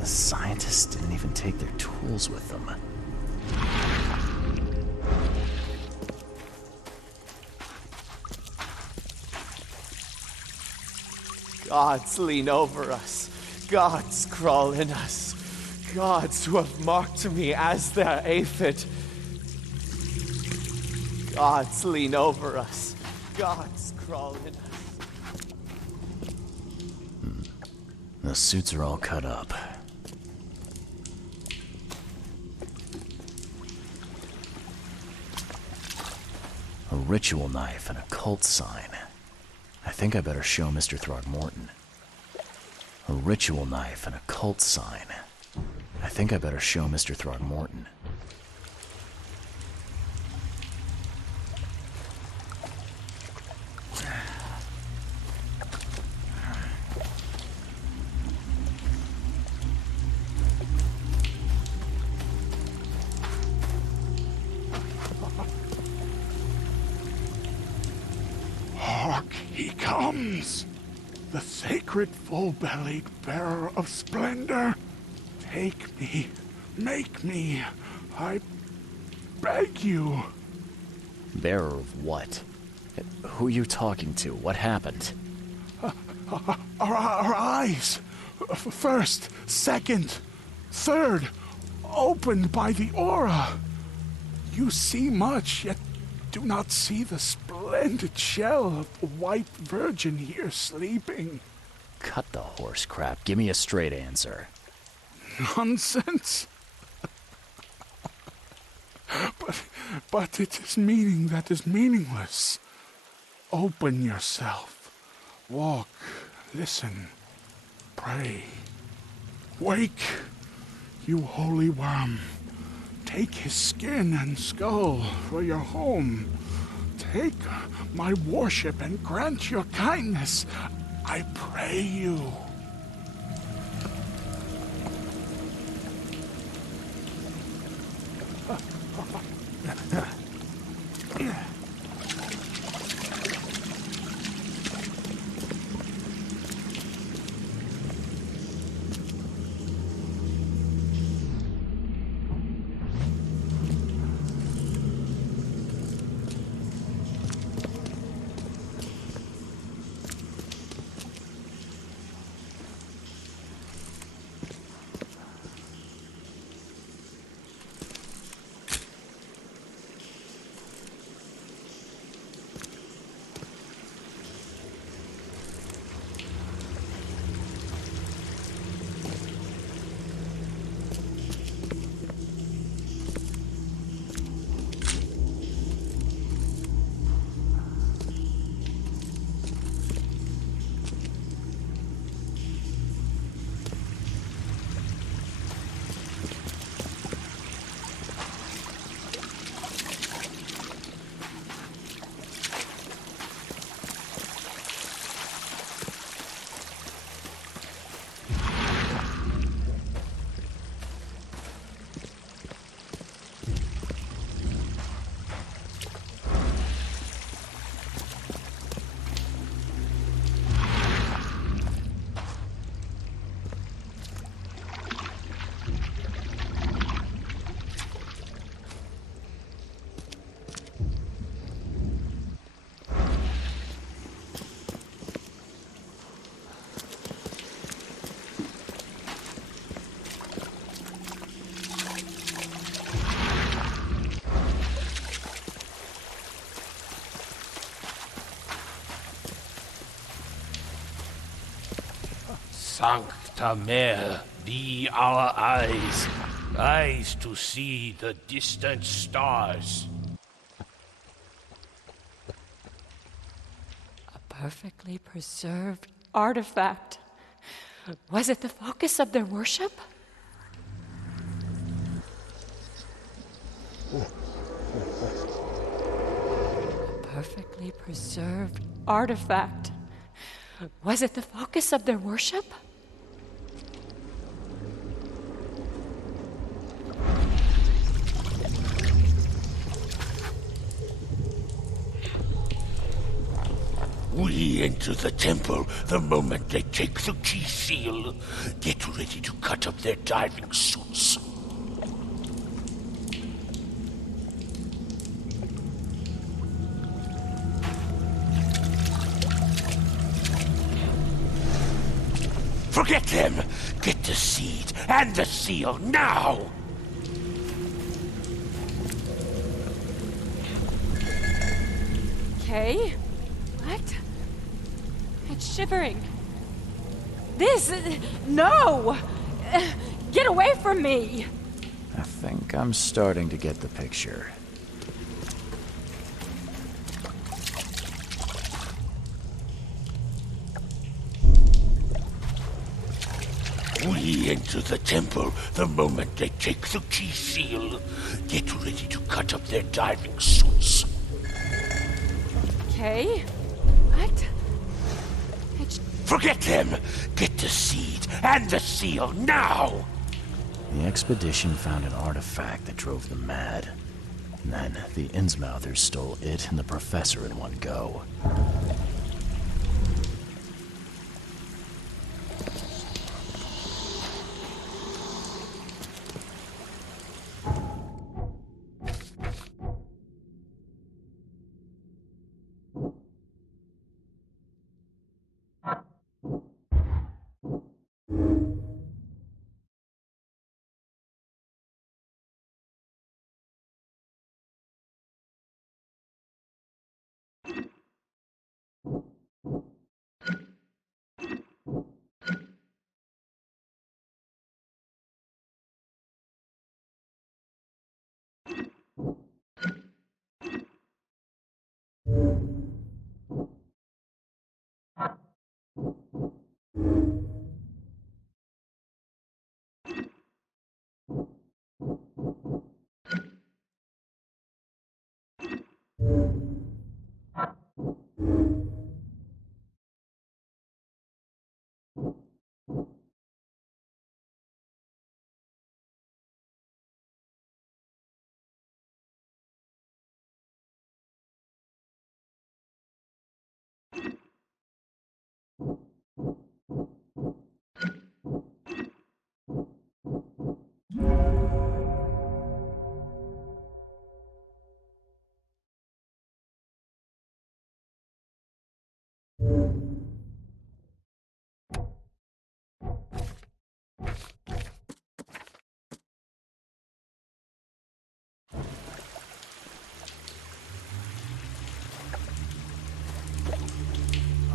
The scientists didn't even take their tools with them. Gods lean over us. Gods crawl in us. Gods who have marked me as their aphid. Gods lean over us. Gods crawl in us. The suits are all cut up. A ritual knife and a cult sign. I think I better show Mr. Throgmorton. A ritual knife and a cult sign. I think I better show Mr. Throgmorton. Hark, he comes! The sacred full-bellied bearer of splendor. Take me, make me, I beg you. Bearer of what? Who are you talking to? What happened? Our eyes, first, second, third, opened by the aura. You see much, yet do not see the splendid shell of the white virgin here sleeping. Cut the horse crap. Give me a straight answer. Nonsense. But it is meaning that is meaningless. Open yourself. Walk, listen, pray. Wake, you holy worm. Take his skin and skull for your home. Take my worship and grant your kindness. I pray you. Sancta Mare, be our eyes, eyes to see the distant stars. A perfectly preserved artifact. Was it the focus of their worship? A perfectly preserved artifact. Was it the focus of their worship? We enter the temple the moment they take the key seal. Get ready to cut up their diving suits. Forget them! Get the seed and the seal now! Okay. What? It's shivering. This... No! Get away from me! I think I'm starting to get the picture. We enter the temple the moment they take the key seal. Get ready to cut up their diving suits. Okay. What? It's... Forget them! Get the seed and the seal now! The expedition found an artifact that drove them mad. And then the Innsmouthers stole it and the professor in one go. A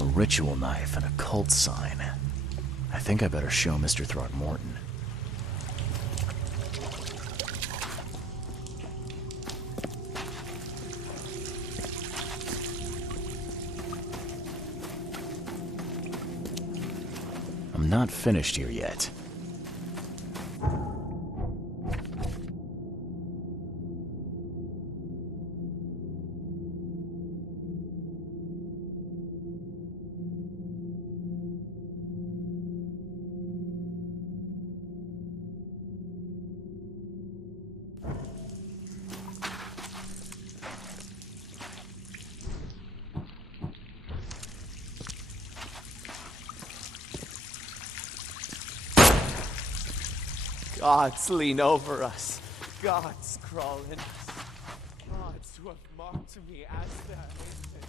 ritual knife and a cult sign. I think I better show Mr. Throgmorton. I'm not finished here yet. Gods lean over us. Gods crawl in us. Gods who have marked me as their aphid.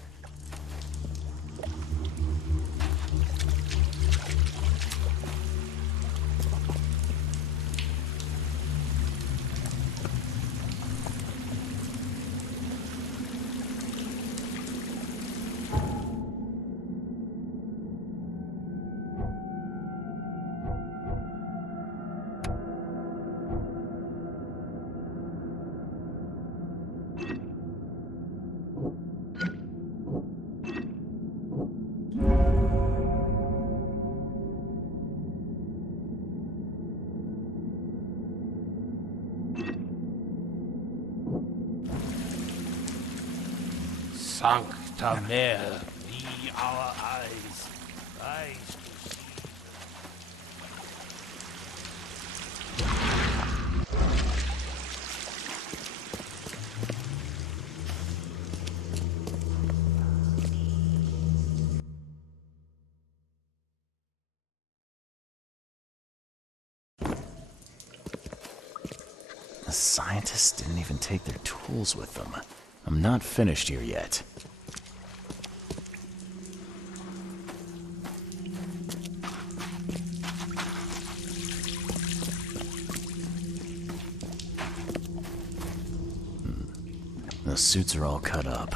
Sancta Mare, be our eyes, eyes to see. The scientists didn't even take their tools with them. I'm not finished here yet. The suits are all cut up.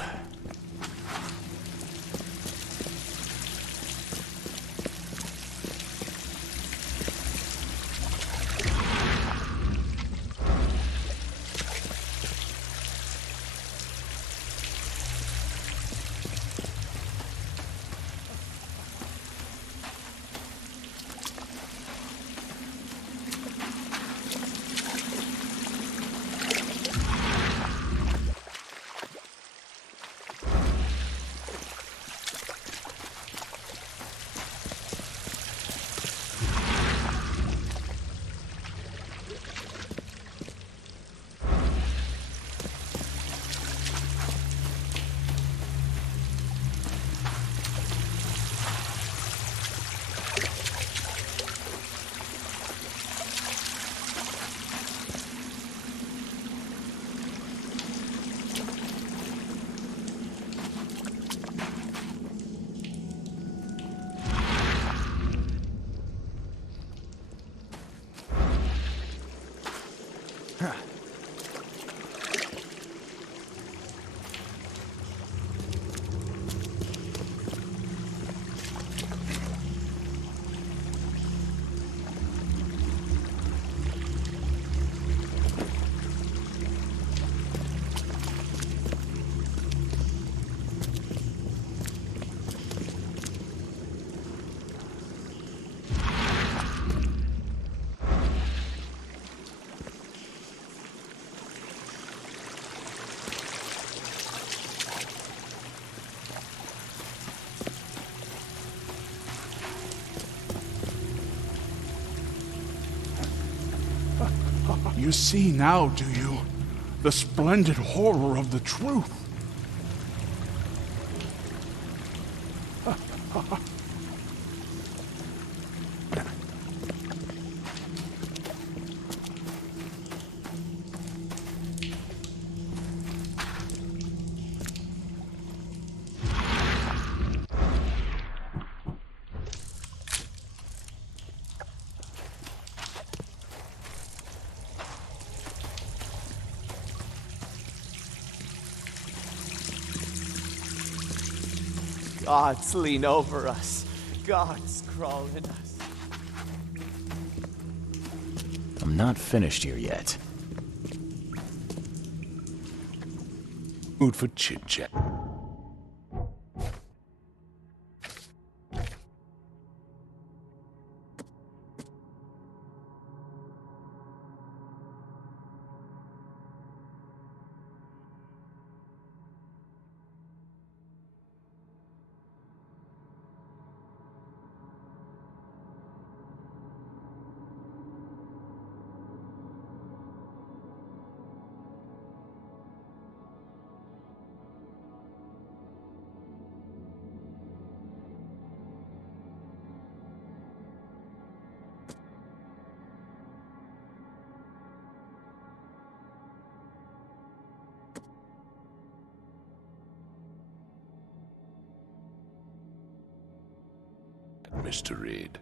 You see now, do you? The splendid horror of the truth. Gods lean over us. Gods crawl in us. I'm not finished here yet. Food for chit-chat. Mr. Reed.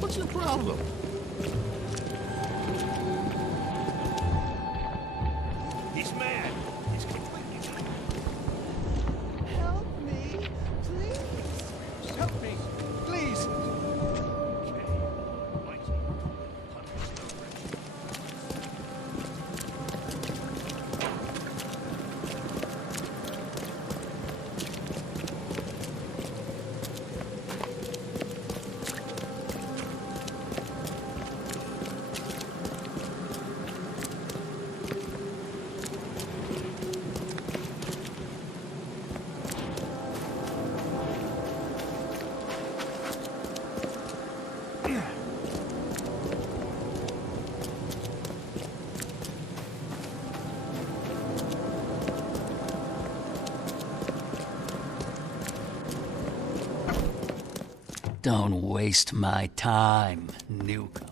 What's your problem? He's mad. He's completely mad. Help me, please. Help me, please. Don't waste my time, newcomer.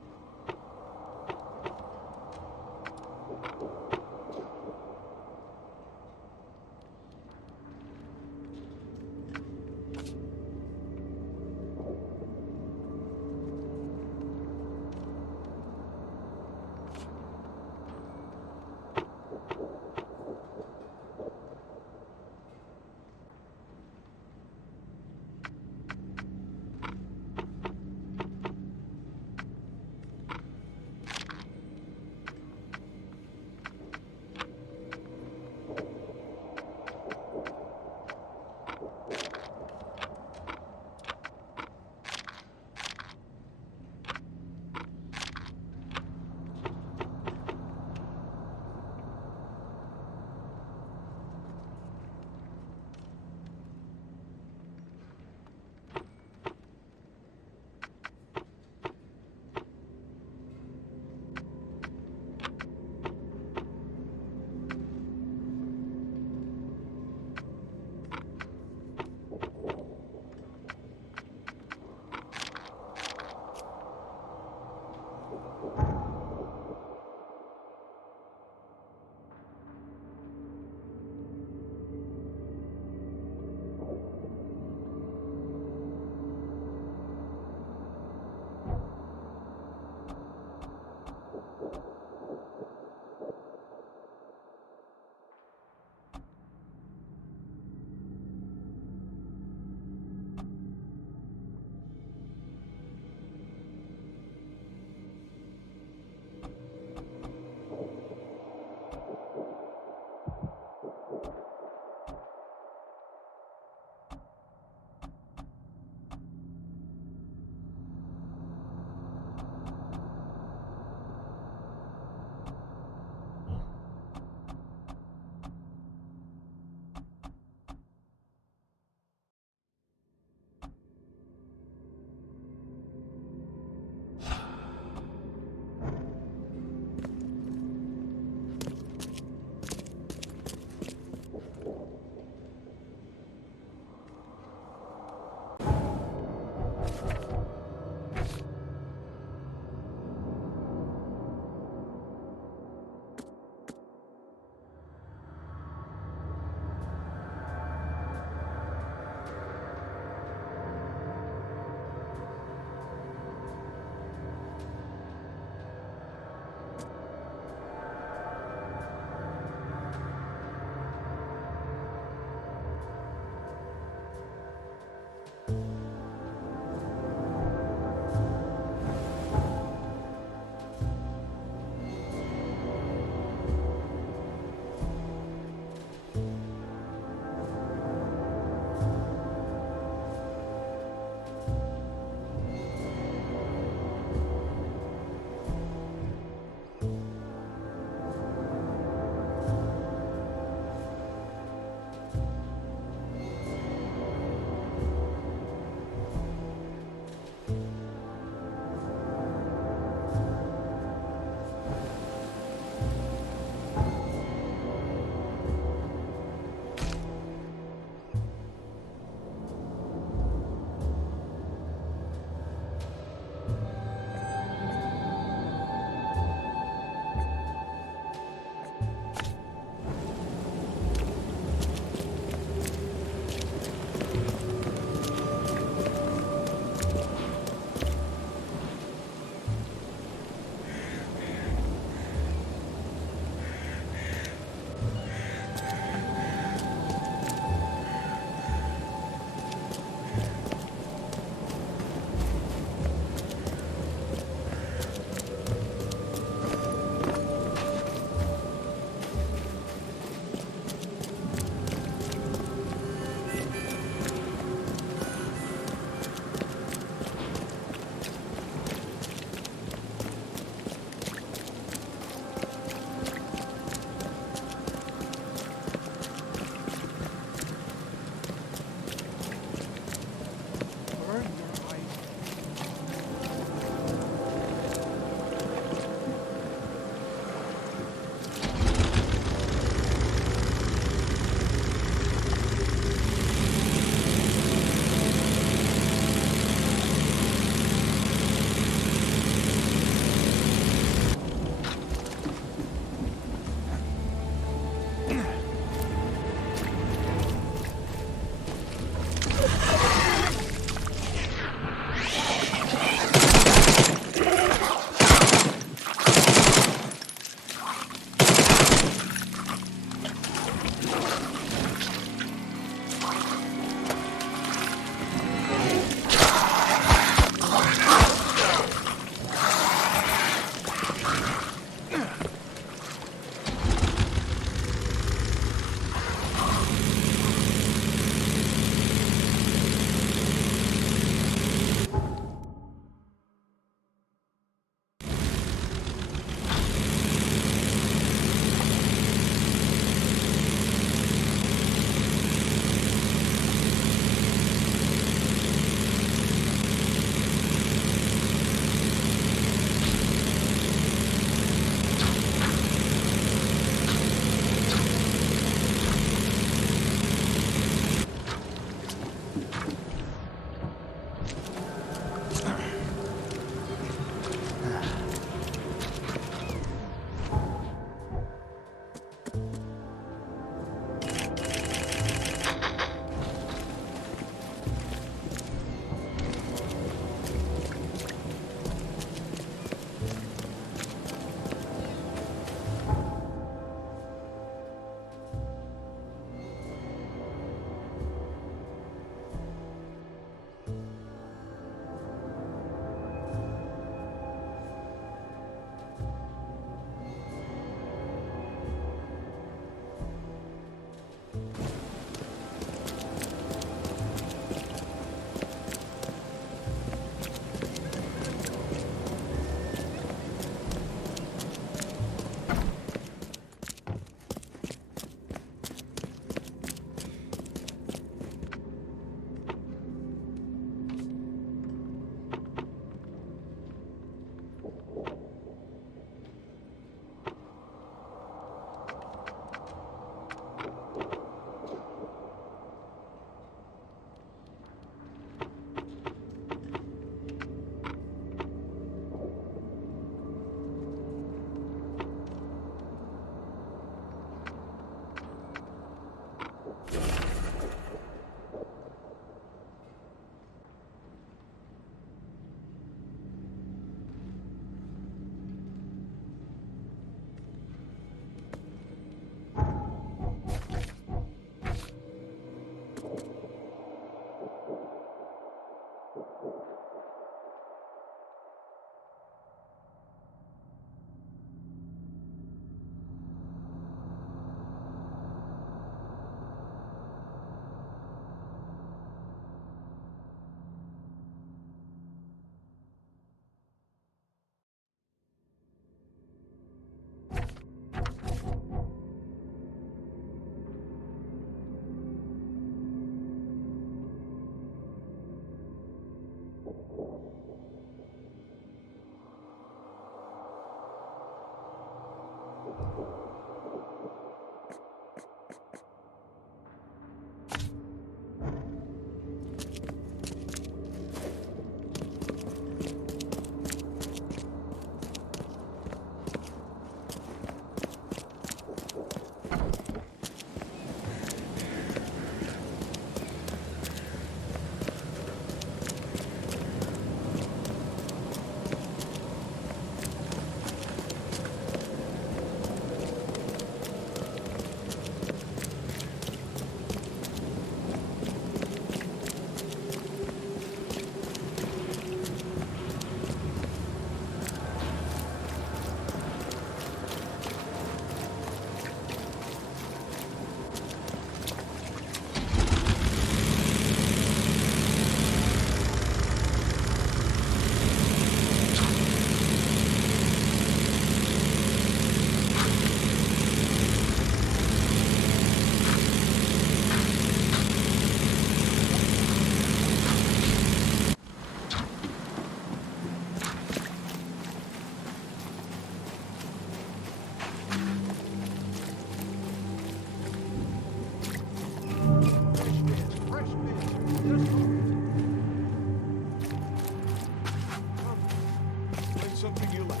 Something you like.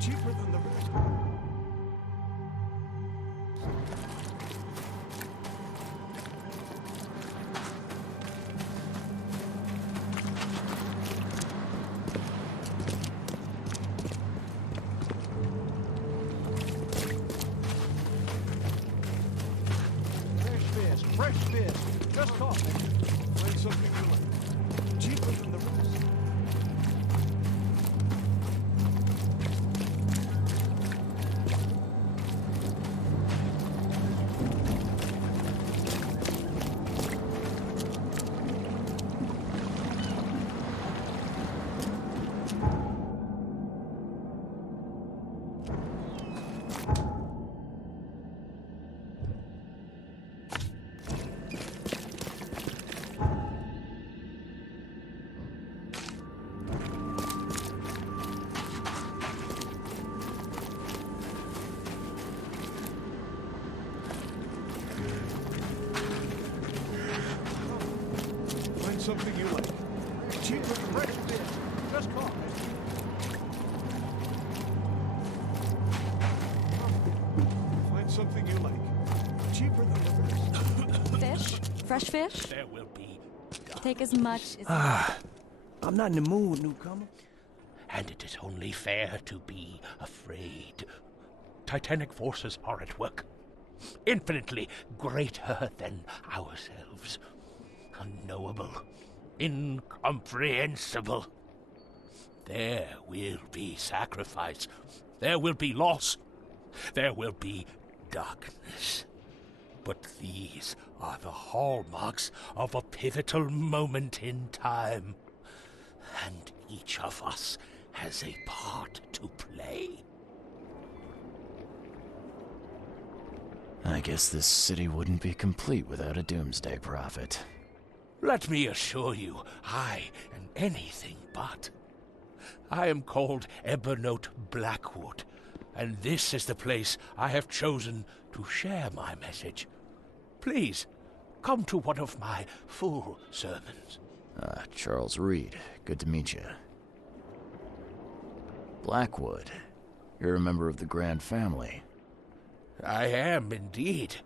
Cheaper than the rest. Fresh fish. Just caught. Find something you like. Cheaper than the rest. Something you like. Cheaper than fresh fish. Just caught. Find something you like. Cheaper than the rest. Fish? Fresh fish? There will be. Take as much as... I'm not in the mood, newcomer. And it is only fair to be afraid. Titanic forces are at work. Infinitely greater than ourselves. Unknowable. Incomprehensible. There will be sacrifice. There will be loss. There will be darkness. But these are the hallmarks of a pivotal moment in time. And each of us has a part to play. I guess this city wouldn't be complete without a doomsday prophet. Let me assure you, I am anything but. I am called Ebernote Blackwood, and this is the place I have chosen to share my message. Please, come to one of my full sermons. Charles Reed. Good to meet you. Blackwood. You're a member of the Grand Family. I am indeed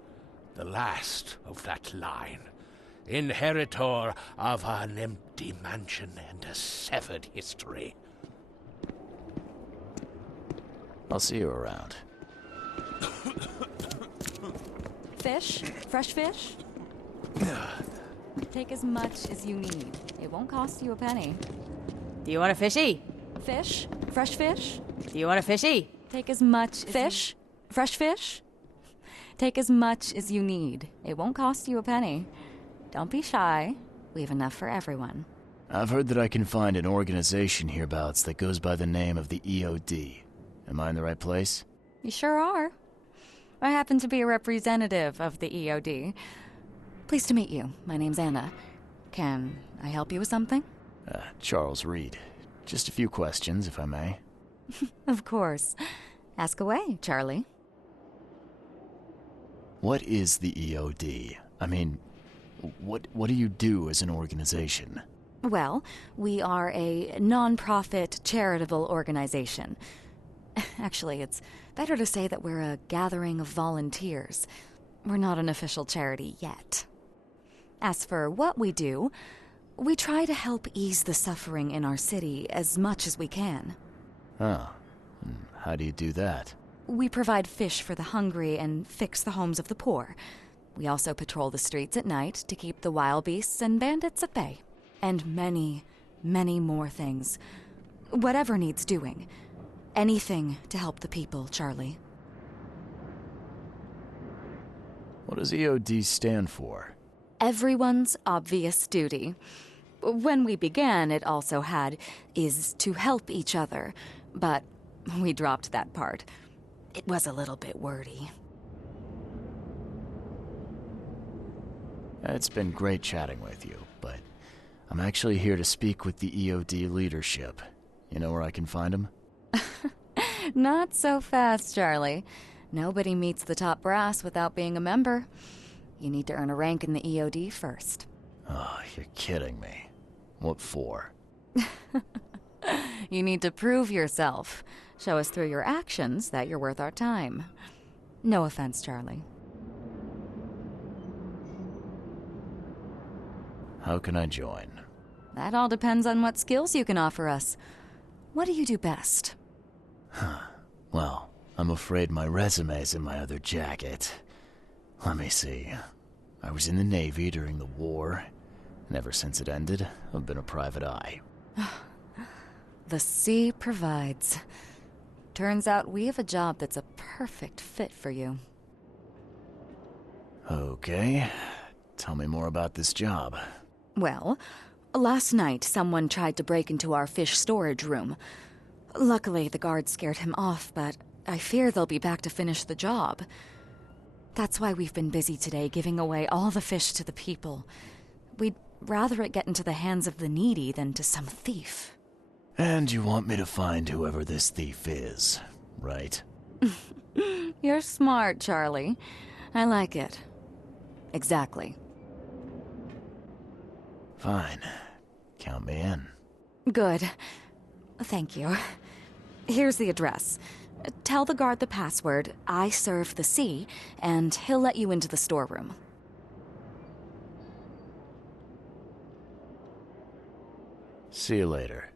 the last of that line. Inheritor of an empty mansion and a severed history. I'll see you around. Fish? Fresh fish? Take as much as you need. It won't cost you a penny. Do you want a fishy? Fish? Fresh fish? Do you want a fishy? Take as much as Fish? Fresh fish? Take as much as you need. It won't cost you a penny. Don't be shy. We have enough for everyone. I've heard that I can find an organization hereabouts that goes by the name of the EOD. Am I in the right place? You sure are. I happen to be a representative of the EOD. Pleased to meet you. My name's Anna. Can I help you with something? Charles Reed. Just a few questions, if I may. Of course. Ask away, Charlie. What is the EOD? I mean, what do you do as an organization? Well, we are a non-profit charitable organization. Actually, it's better to say that we're a gathering of volunteers. We're not an official charity yet. As for what we do, we try to help ease the suffering in our city as much as we can. Oh, how do you do that? We provide fish for the hungry and fix the homes of the poor. We also patrol the streets at night to keep the wild beasts and bandits at bay. And many, many more things. Whatever needs doing. Anything to help the people, Charlie. What does EOD stand for? Everyone's obvious duty. When we began, it also had is to help each other, but we dropped that part. It was a little bit wordy. It's been great chatting with you, but I'm actually here to speak with the EOD leadership. You know where I can find them? Not so fast, Charlie. Nobody meets the top brass without being a member. You need to earn a rank in the EOD first. Oh, you're kidding me. What for? You need to prove yourself. Show us through your actions that you're worth our time. No offense, Charlie. How can I join? That all depends on what skills you can offer us. What do you do best? Well, I'm afraid my resume's in my other jacket. Let me see. I was in the Navy during the war, and ever since it ended, I've been a private eye. The sea provides. Turns out we have a job that's a perfect fit for you. Okay. Tell me more about this job. Well, last night someone tried to break into our fish storage room. Luckily, the guards scared him off, but I fear they'll be back to finish the job. That's why we've been busy today giving away all the fish to the people. We'd rather it get into the hands of the needy than to some thief. And you want me to find whoever this thief is, right? You're smart, Charlie. I like it. Exactly. Fine. Count me in. Good. Thank you. Here's the address. Tell the guard the password, I serve the sea, and he'll let you into the storeroom. See you later.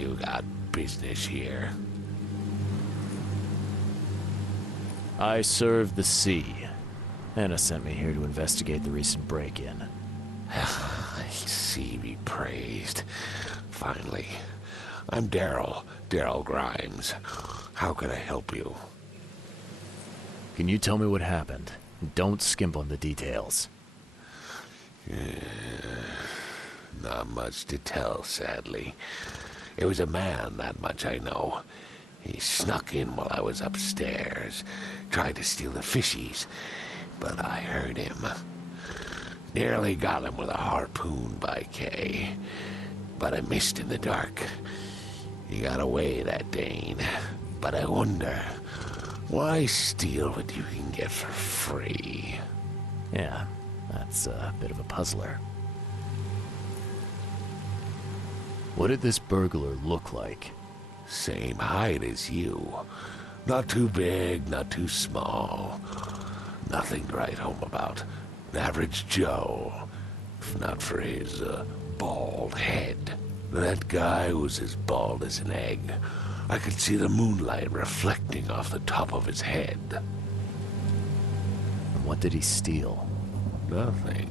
you got business here? I serve the sea. Anna sent me here to investigate the recent break-in. Sea be praised. Finally. I'm Daryl Grimes. How can I help you? Can you tell me what happened? Don't skimp on the details. Not much to tell, sadly. It was a man, that much I know. He snuck in while I was upstairs, tried to steal the fishies, but I heard him. Nearly got him with a harpoon by Kay, but I missed in the dark. He got away, that Dane, but I wonder, why steal what you can get for free? Yeah, that's a bit of a puzzler. What did this burglar look like? Same height as you. Not too big, not too small. Nothing to write home about. An average Joe. If not for his, bald head. That guy was as bald as an egg. I could see the moonlight reflecting off the top of his head. And what did he steal? Nothing.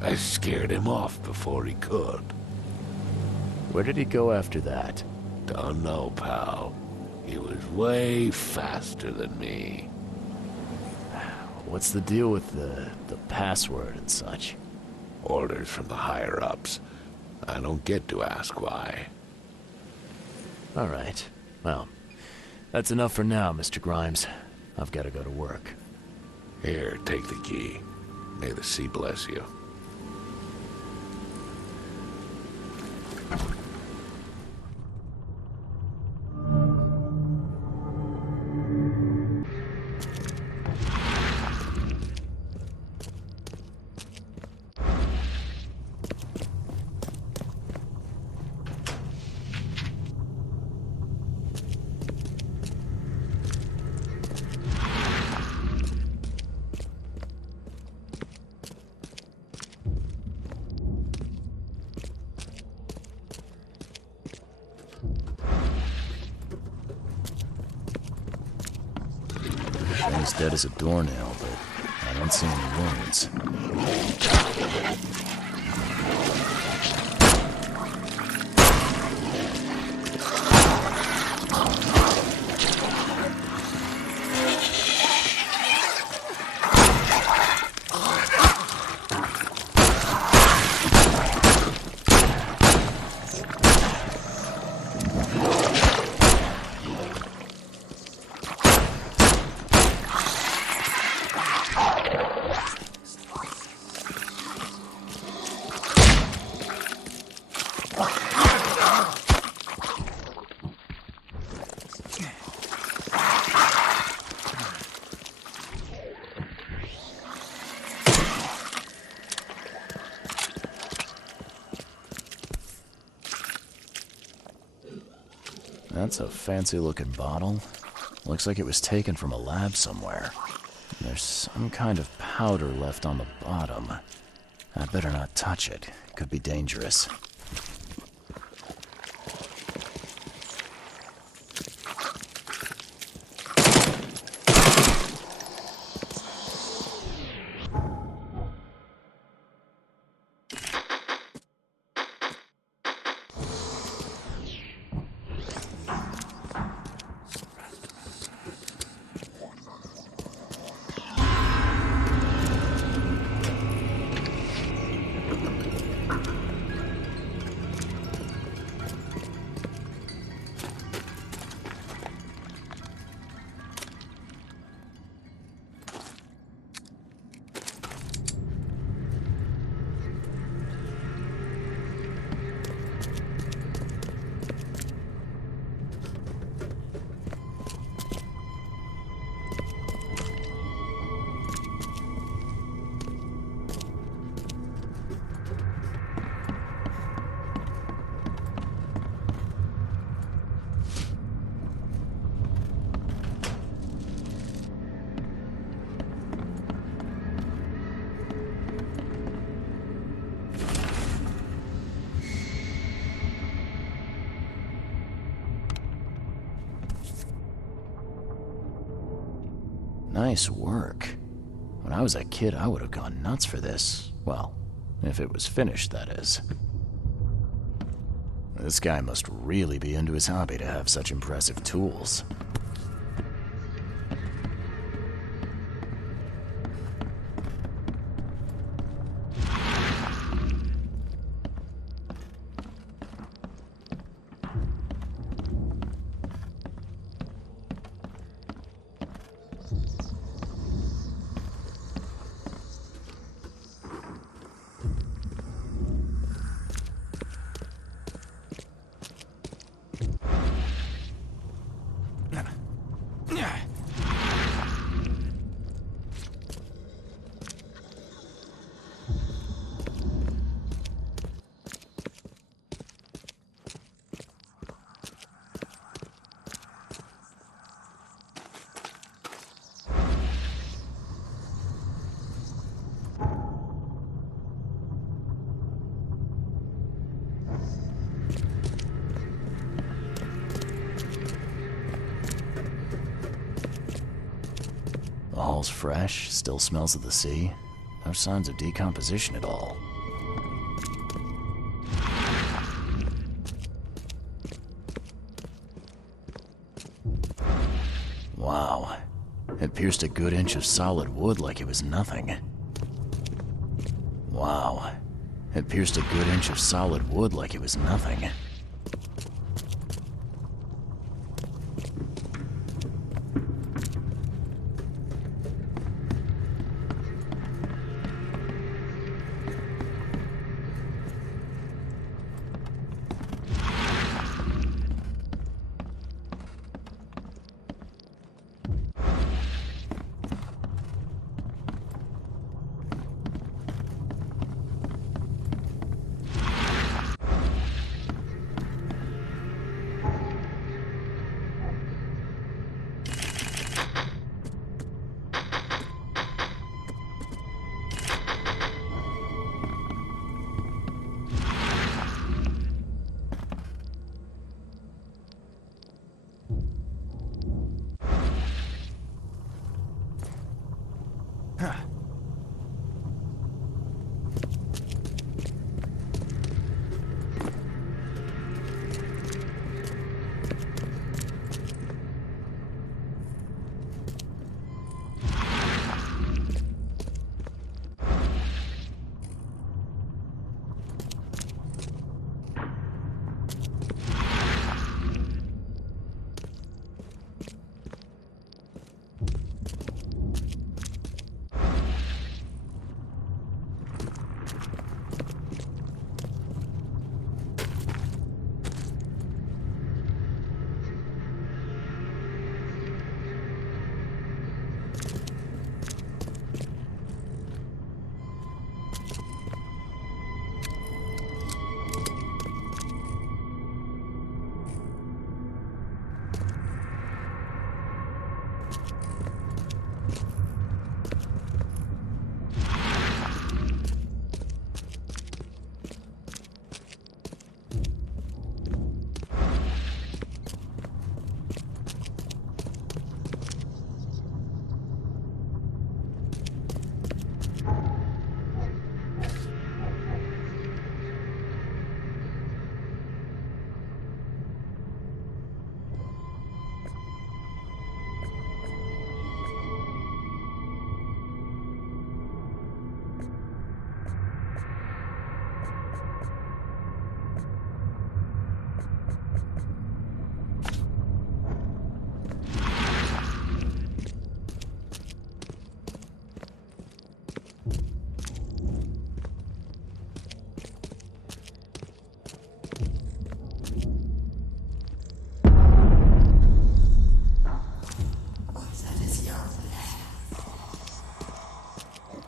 I scared him off before he could. Where did he go after that? Don't know, pal. He was way faster than me. What's the deal with the password and such? Orders from the higher-ups. I don't get to ask why. All right. Well, that's enough for now, Mr. Grimes. I've got to go to work. Here, take the key. May the sea bless you. He's dead as a doornail, but I don't see any wounds. That's a fancy-looking bottle. Looks like it was taken from a lab somewhere. There's some kind of powder left on the bottom. I'd better not touch it. It could be dangerous. Nice work. When I was a kid, I would have gone nuts for this. Well, if it was finished, that is. This guy must really be into his hobby to have such impressive tools. The hall's fresh, still smells of the sea. No signs of decomposition at all. Wow. It pierced a good inch of solid wood like it was nothing. Wow. It pierced a good inch of solid wood like it was nothing.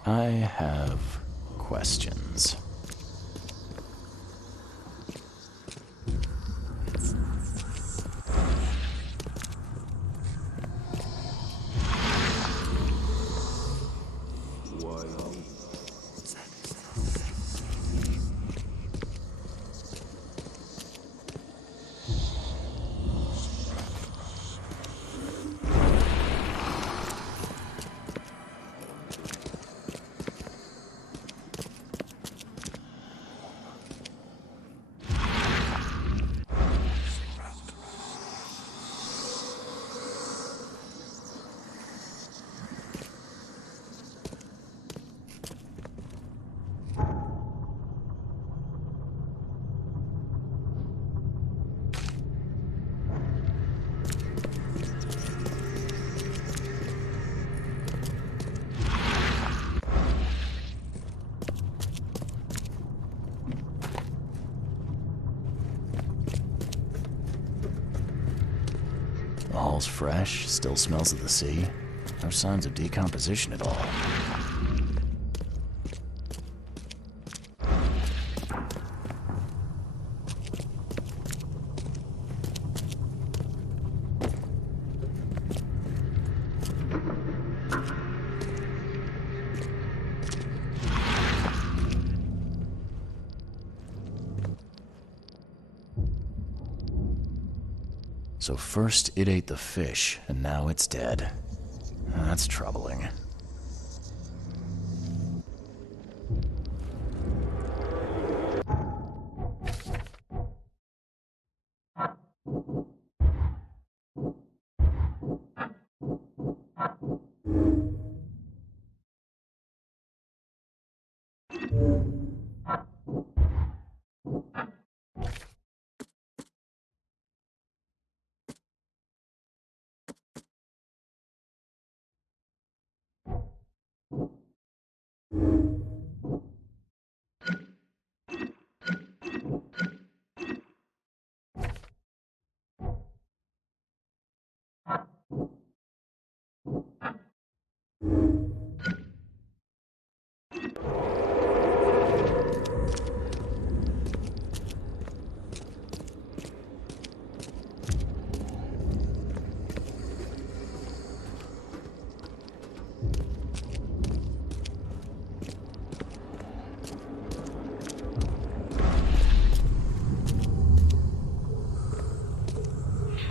I have questions. The hall's fresh, still smells of the sea. No signs of decomposition at all. So first it ate the fish, and now it's dead. That's troubling.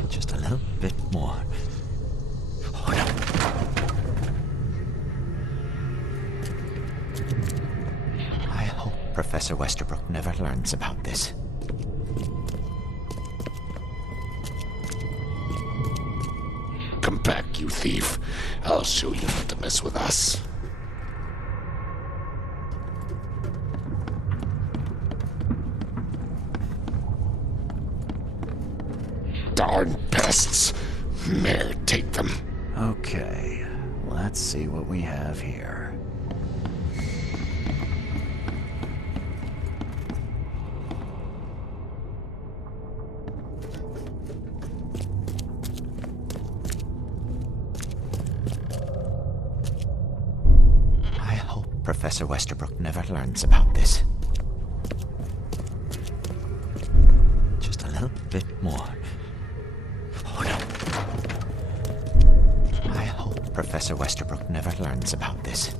Just a little bit more. Oh no. I hope Professor Westerbrook never learns about this. Come back, you thief. I'll show you not to mess with us. Darn pests. Mayor, take them. Okay, let's see what we have here. I hope Professor Westerbrook never learns about this. Just a little bit more. Oh no. I hope Professor Westerbrook never learns about this.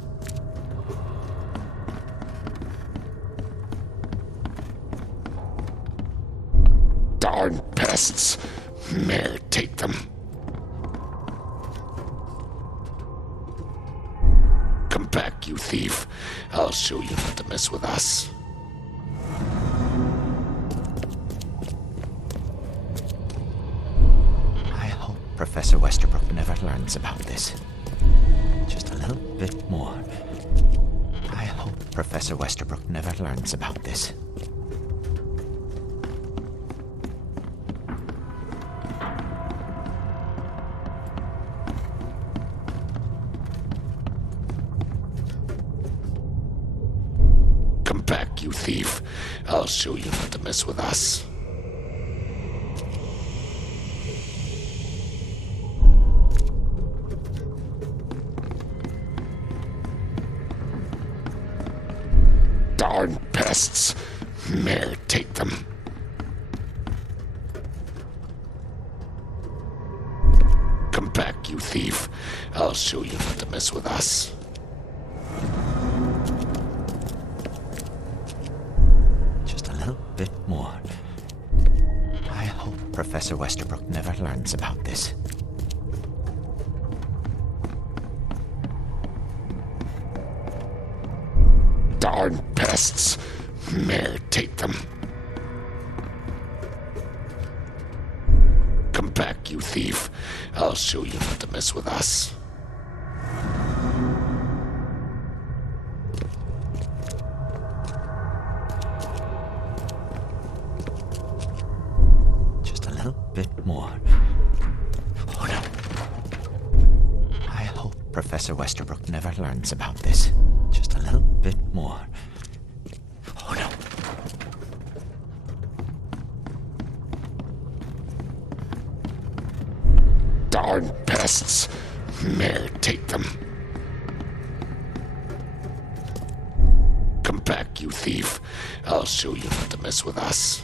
Darn pests. Mayor, take them. Come back, you thief. I'll show you not to mess with us. I hope Professor Westerbrook never learns about this. Just a little bit more. I hope Professor Westerbrook never learns about this. Come back, you thief. I'll show you not to mess with us. Darn pests. Mayor, take them. Come back, you thief. I'll show you not to mess with us. Just a little bit more. I hope Professor Westerbrook never learns about this. Darn pests. Mayor, take them. Come back, you thief. I'll show you not to mess with us. Just a little bit more. Oh no. I hope Professor Westerbrook never learns about this. Just a little bit more. Oh no. Darn pests. May take them. Come back, you thief. I'll show you not to mess with us.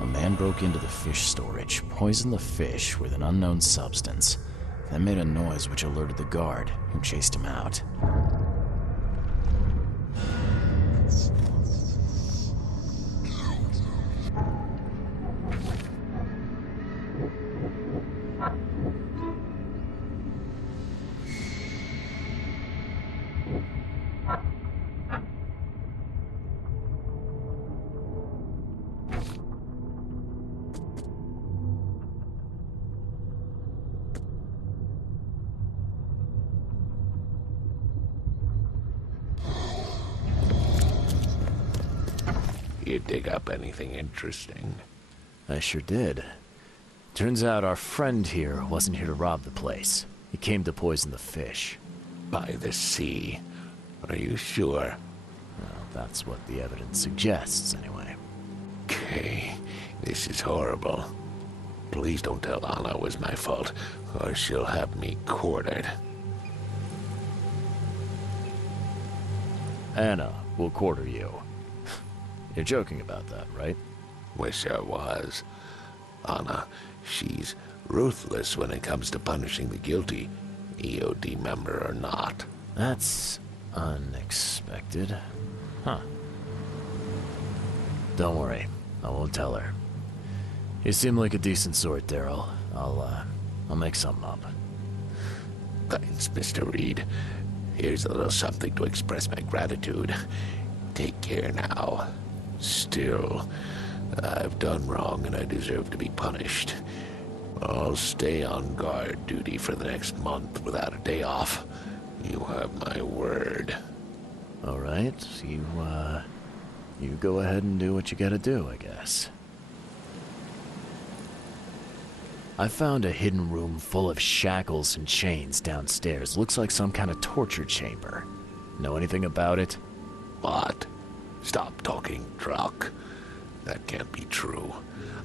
A man broke into the fish storage, poisoned the fish with an unknown substance, then made a noise which alerted the guard, who chased him out. You dig up anything interesting? I sure did. Turns out our friend here wasn't here to rob the place. He came to poison the fish. By the sea. Are you sure? Well, that's what the evidence suggests, anyway. Okay, this is horrible. Please don't tell Anna it was my fault, or she'll have me quartered. Anna will quarter you. You're joking about that, right? Wish I was. Anna, she's ruthless when it comes to punishing the guilty, EOD member or not. That's unexpected. Huh. Don't worry, I won't tell her. You seem like a decent sort, Daryl. I'll make something up. Thanks, Mr. Reed. Here's a little something to express my gratitude. Take care now. Still, I've done wrong and I deserve to be punished. I'll stay on guard duty for the next month without a day off. You have my word. All right, you go ahead and do what you gotta do, I guess. I found a hidden room full of shackles and chains downstairs. Looks like some kind of torture chamber. Know anything about it? What? Stop talking truck. That can't be true.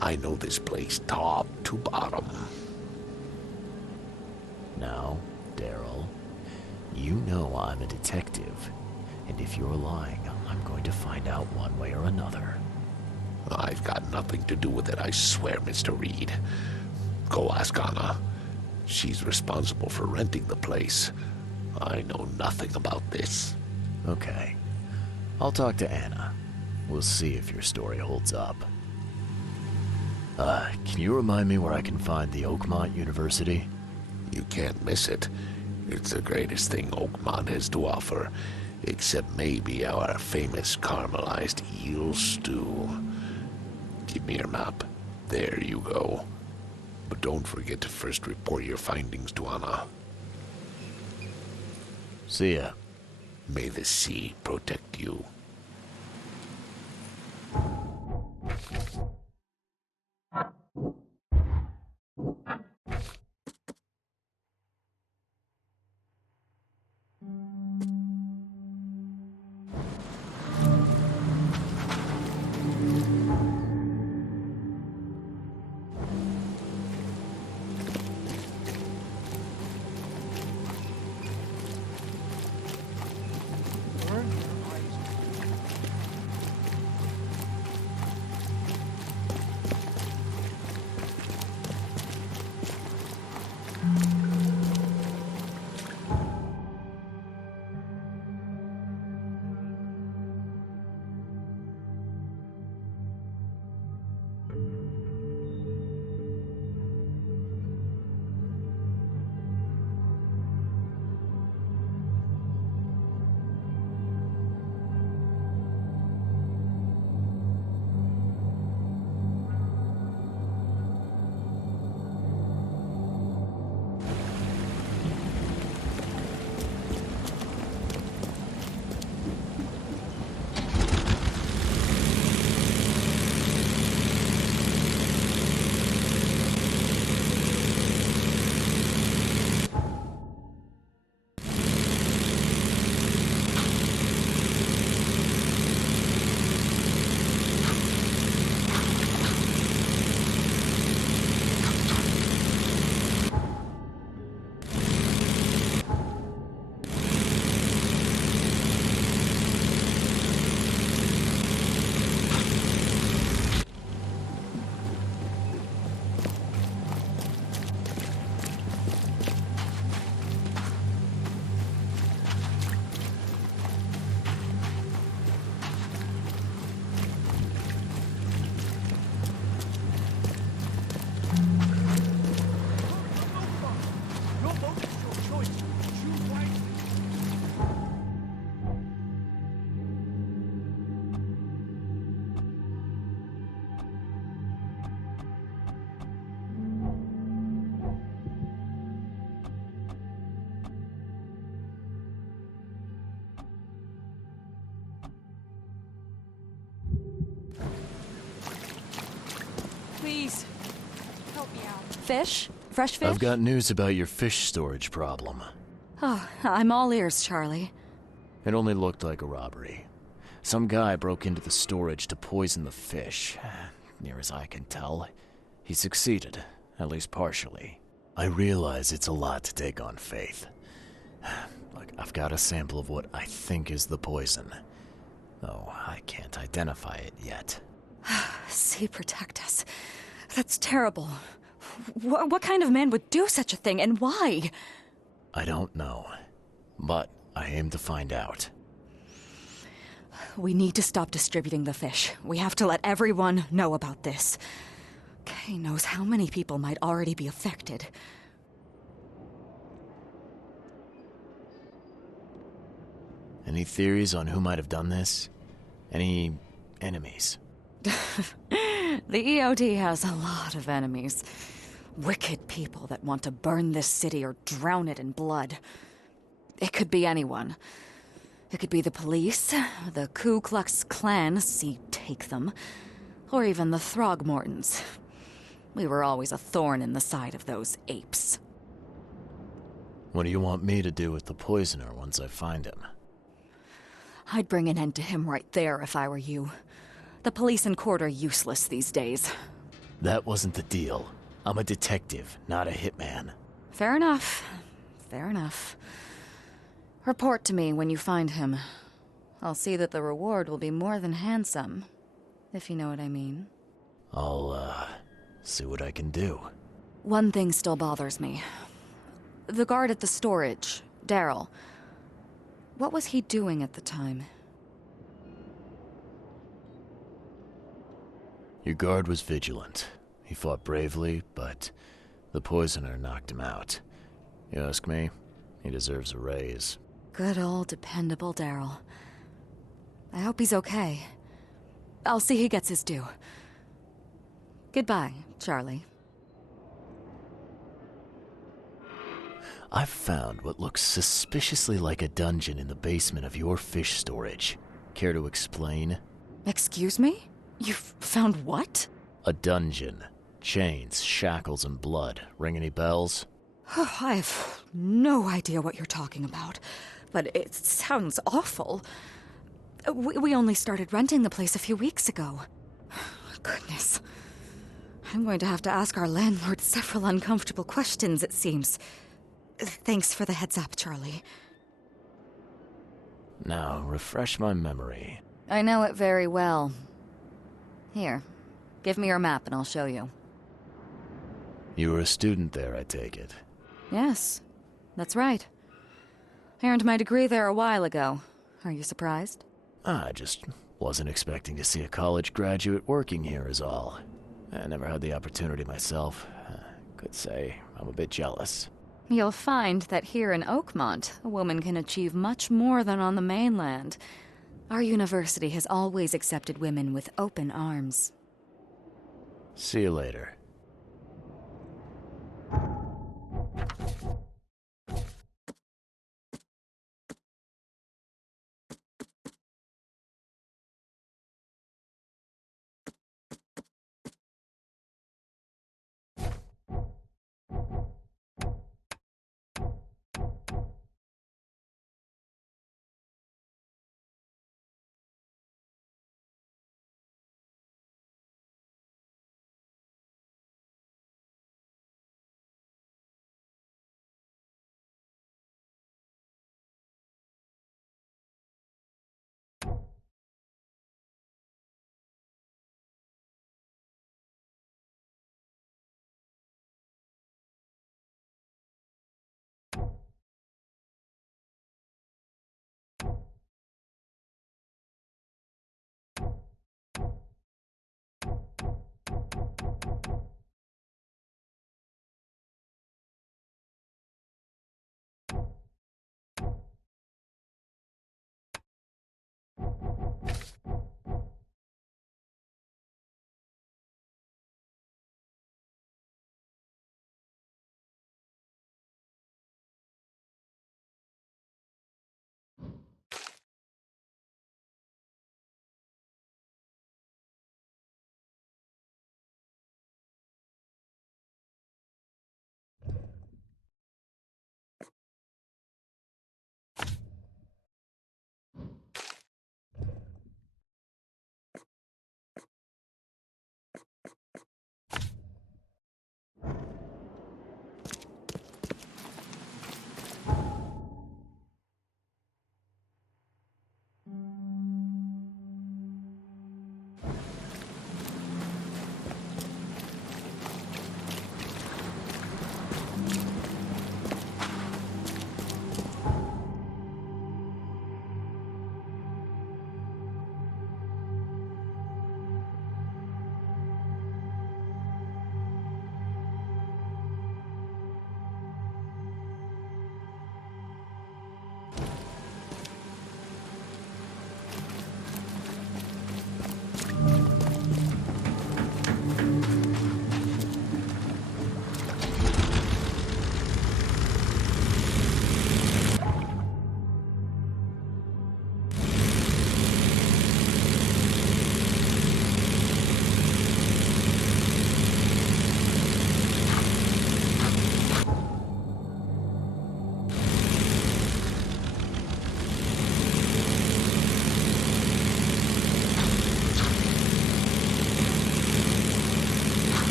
I know this place top to bottom. Now, Daryl, you know I'm a detective. And if you're lying, I'm going to find out one way or another. I've got nothing to do with it, I swear, Mr. Reed. Go ask Anna. She's responsible for renting the place. I know nothing about this. Okay. I'll talk to Anna. We'll see if your story holds up. Can you remind me where I can find the Oakmont University? You can't miss it. It's the greatest thing Oakmont has to offer, except maybe our famous caramelized eel stew. Give me your map. There you go. But don't forget to first report your findings to Anna. See ya. May the sea protect you. Help me out. Fish? Fresh fish? I've got news about your fish storage problem. Oh, I'm all ears, Charlie. It only looked like a robbery. Some guy broke into the storage to poison the fish. Near as I can tell, he succeeded, at least partially. I realize it's a lot to take on faith. Look, I've got a sample of what I think is the poison, though I can't identify it yet. See, protect us. That's terrible. What kind of man would do such a thing, and why? I don't know, but I aim to find out. We need to stop distributing the fish. We have to let everyone know about this. Kay knows how many people might already be affected. Any theories on who might have done this? Any enemies? The EOD has a lot of enemies. Wicked people that want to burn this city or drown it in blood. It could be anyone. It could be the police, the Ku Klux Klan, see, take them, or even the Throgmortons. We were always a thorn in the side of those apes. What do you want me to do with the poisoner once I find him? I'd bring an end to him right there if I were you. The police and court are useless these days. That wasn't the deal. I'm a detective, not a hitman. Fair enough. Fair enough. Report to me when you find him. I'll see that the reward will be more than handsome, if you know what I mean. I'll, see what I can do. One thing still bothers me. The guard at the storage, Daryl. What was he doing at the time? Your guard was vigilant. He fought bravely, but the poisoner knocked him out. You ask me, he deserves a raise. Good old dependable Daryl. I hope he's okay. I'll see he gets his due. Goodbye, Charlie. I've found what looks suspiciously like a dungeon in the basement of your fish storage. Care to explain? Excuse me? You've found what? A dungeon. Chains, shackles, and blood. Ring any bells? I have no idea what you're talking about, but it sounds awful. We only started renting the place a few weeks ago. Goodness. I'm going to have to ask our landlord several uncomfortable questions, it seems. Thanks for the heads up, Charlie. Now, refresh my memory. I know it very well. Here, give me your map and I'll show you. You were a student there, I take it. Yes, that's right. I earned my degree there a while ago. Are you surprised? I just wasn't expecting to see a college graduate working here is all. I never had the opportunity myself. Could say I'm a bit jealous. You'll find that here in Oakmont, a woman can achieve much more than on the mainland. Our university has always accepted women with open arms. See you later.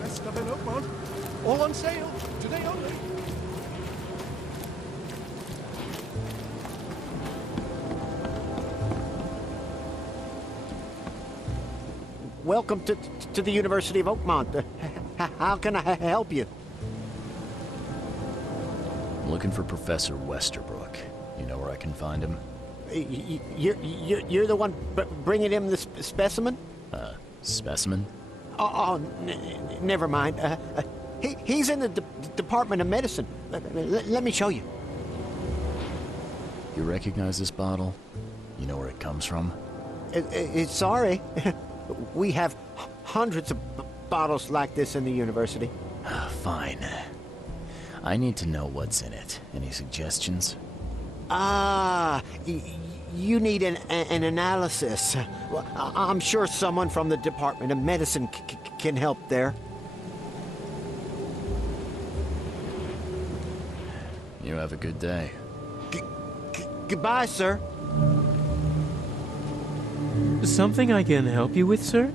Best stuff in Oakmont. All on sale. Today only. Welcome to the University of Oakmont. How can I help you? I'm looking for Professor Westerbrook. You know where I can find him? You're the one bringing him the specimen? Specimen? Oh, never mind. He's in the Department of Medicine. Let me show you. You recognize this bottle? You know where it comes from? Sorry. We have hundreds of bottles like this in the university. Fine. I need to know what's in it. Any suggestions? You need an analysis. Well, I'm sure someone from the Department of Medicine can help there. You have a good day. Goodbye, sir. Something I can help you with, sir?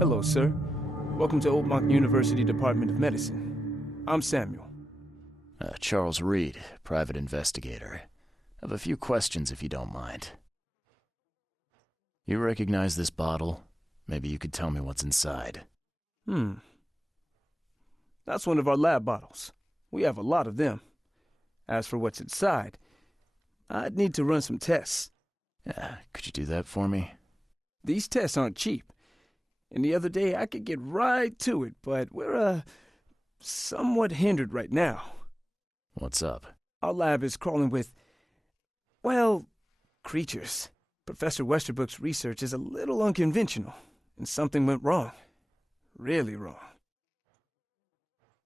Hello, sir. Welcome to Oakmont University Department of Medicine. I'm Samuel. Charles Reed, private investigator. I have a few questions if you don't mind. You recognize this bottle? Maybe you could tell me what's inside. That's one of our lab bottles. We have a lot of them. As for what's inside, I'd need to run some tests. Could you do that for me? These tests aren't cheap. And the other day I could get right to it, but we're, somewhat hindered right now. What's up? Our lab is crawling with, well, creatures. Professor Westerbrook's research is a little unconventional, and something went wrong. Really wrong.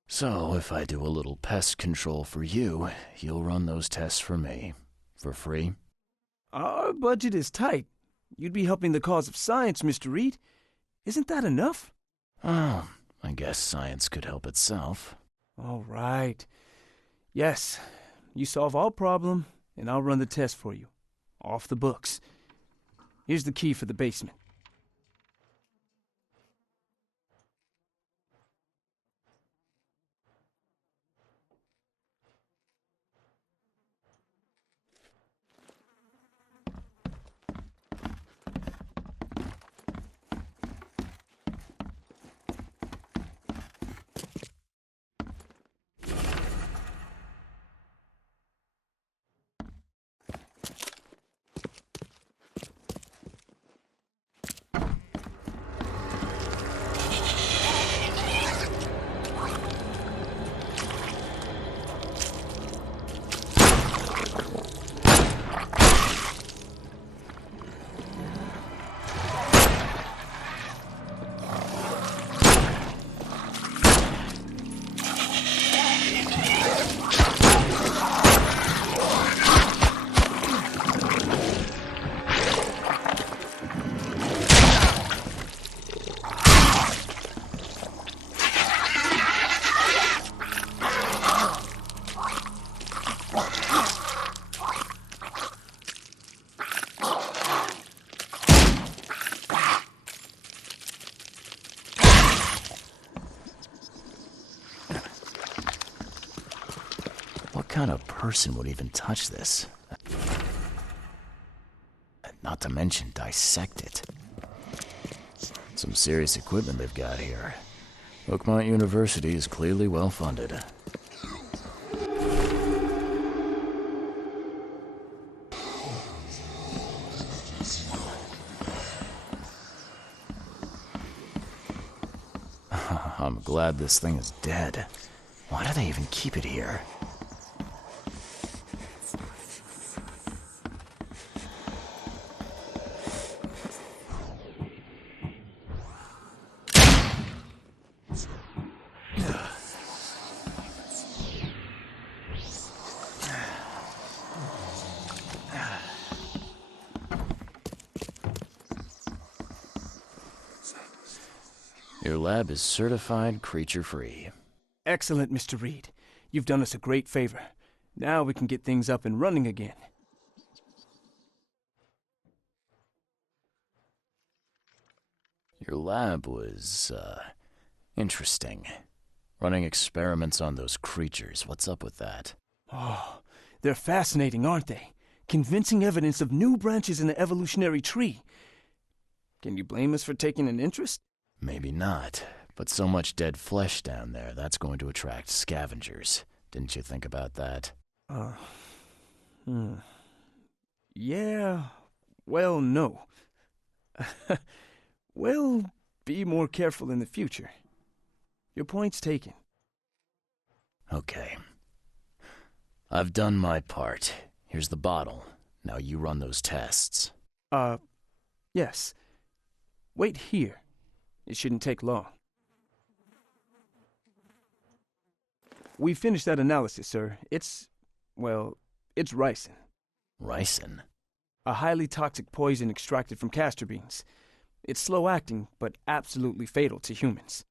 So, if I do a little pest control for you, you'll run those tests for me. For free? Our budget is tight. You'd be helping the cause of science, Mr. Reed. Isn't that enough? Oh, I guess science could help itself. All right. Yes, you solve our problem, and I'll run the test for you. Off the books. Here's the key for the basement. What kind of person would even touch this? Not to mention dissect it. Some serious equipment they've got here. Oakmont University is clearly well funded. I'm glad this thing is dead. Why do they even keep it here? Your lab is certified creature-free. Excellent, Mr. Reed. You've done us a great favor. Now we can get things up and running again. Your lab was, interesting. Running experiments on those creatures. What's up with that? Oh, they're fascinating, aren't they? Convincing evidence of new branches in the evolutionary tree. Can you blame us for taking an interest? Maybe not, but so much dead flesh down there, that's going to attract scavengers. Didn't you think about that? Yeah, well, no. We'll be more careful in the future. Your point's taken. Okay. I've done my part. Here's the bottle. Now you run those tests. Yes. Wait here. It shouldn't take long. We finished that analysis, sir. It's ricin. Ricin? A highly toxic poison extracted from castor beans. It's slow-acting, but absolutely fatal to humans.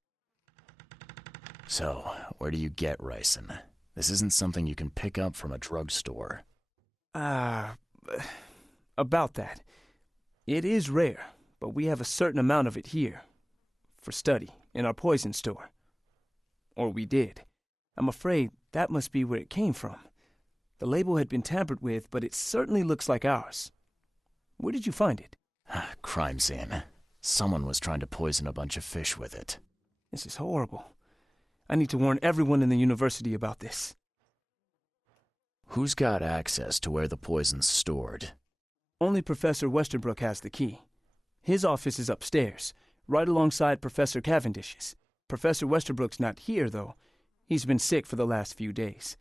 So, where do you get ricin? This isn't something you can pick up from a drugstore. About that. It is rare, but we have a certain amount of it here. For study, in our poison store. Or we did. I'm afraid that must be where it came from. The label had been tampered with, but it certainly looks like ours. Where did you find it? Crime scene. Someone was trying to poison a bunch of fish with it. This is horrible. I need to warn everyone in the university about this. Who's got access to where the poison's stored? Only Professor Westerbrook has the key. His office is upstairs, right alongside Professor Cavendish's. Professor Westerbrook's not here, though. He's been sick for the last few days.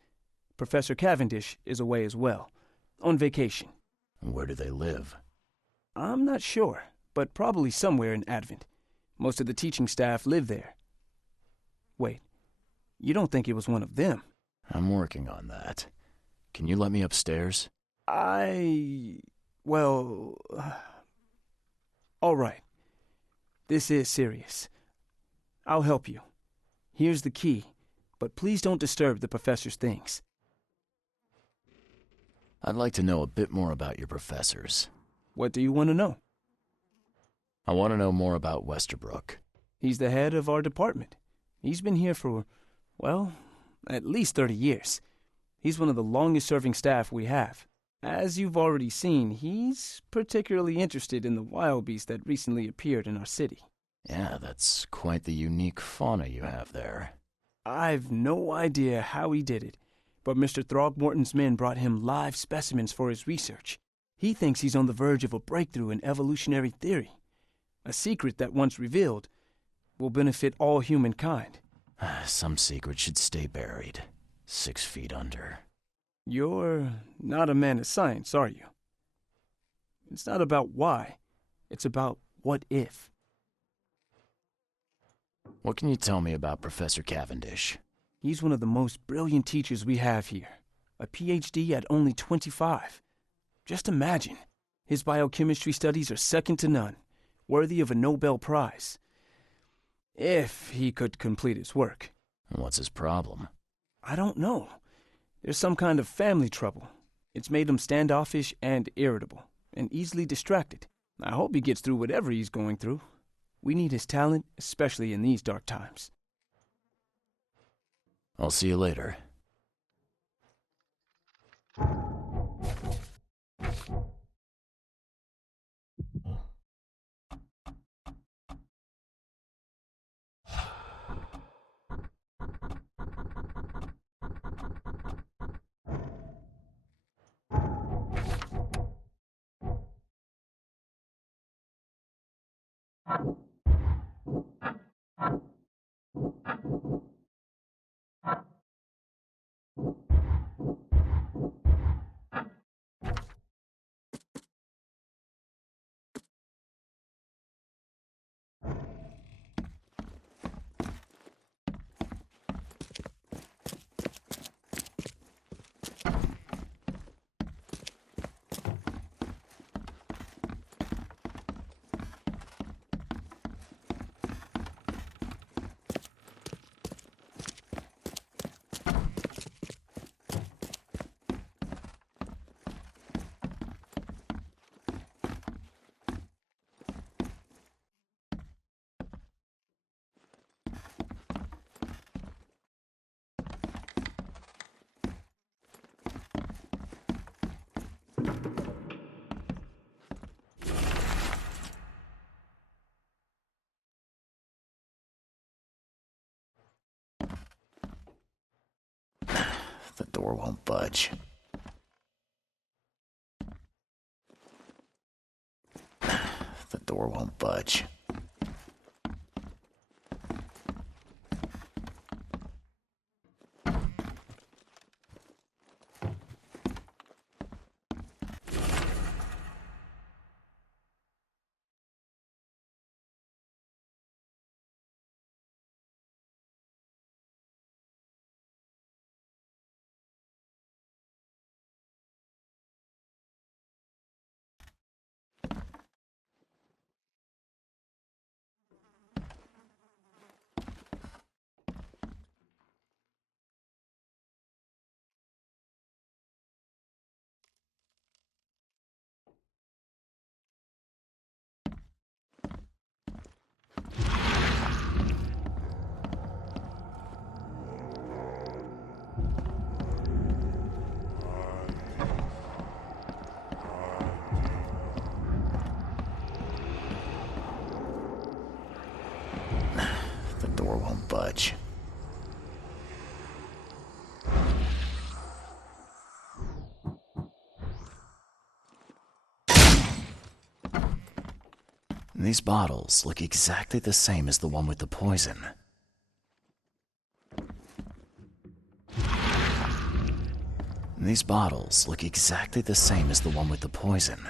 Professor Cavendish is away as well, on vacation. Where do they live? I'm not sure, but probably somewhere in Advent. Most of the teaching staff live there. Wait, you don't think it was one of them? I'm working on that. Can you let me upstairs? All right. This is serious. I'll help you. Here's the key, but please don't disturb the professor's things. I'd like to know a bit more about your professors. What do you want to know? I want to know more about Westerbrook. He's the head of our department. He's been here for, at least 30 years. He's one of the longest-serving staff we have. As you've already seen, he's particularly interested in the wild beast that recently appeared in our city. Yeah, that's quite the unique fauna you have there. I've no idea how he did it, but Mr. Throgmorton's men brought him live specimens for his research. He thinks he's on the verge of a breakthrough in evolutionary theory. A secret that, once revealed, will benefit all humankind. Some secret should stay buried, 6 feet under. You're not a man of science, are you? It's not about why. It's about what if. What can you tell me about Professor Cavendish? He's one of the most brilliant teachers we have here. A PhD at only 25. Just imagine. His biochemistry studies are second to none, worthy of a Nobel Prize. If he could complete his work. What's his problem? I don't know. There's some kind of family trouble. It's made him standoffish and irritable, and easily distracted. I hope he gets through whatever he's going through. We need his talent, especially in these dark times. I'll see you later. The door won't budge. The door won't budge. The door won't budge. These bottles look exactly the same as the one with the poison. These bottles look exactly the same as the one with the poison.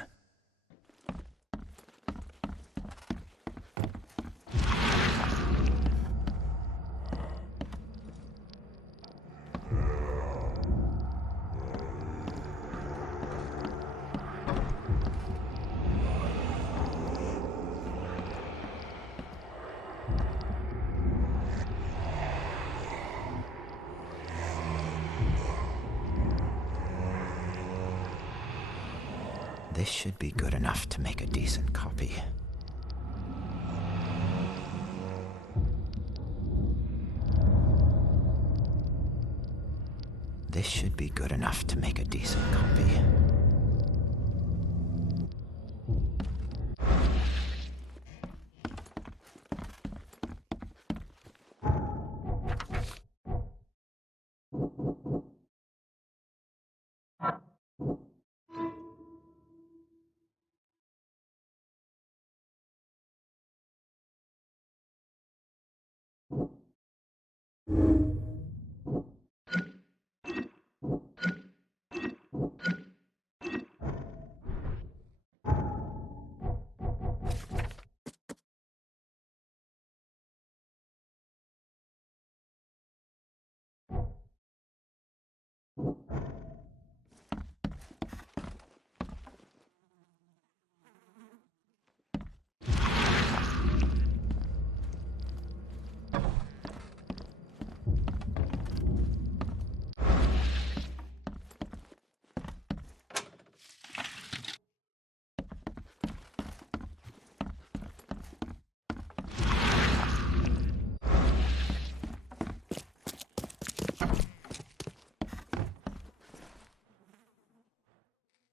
This should be good enough to make a decent copy. This should be good enough to make a decent copy.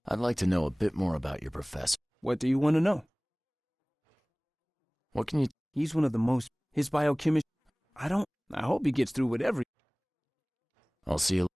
I'd like to know a bit more about your professor. What do you want to know? What can you... He's one of the most... His biochemistry... I hope he gets through whatever... I'll see you...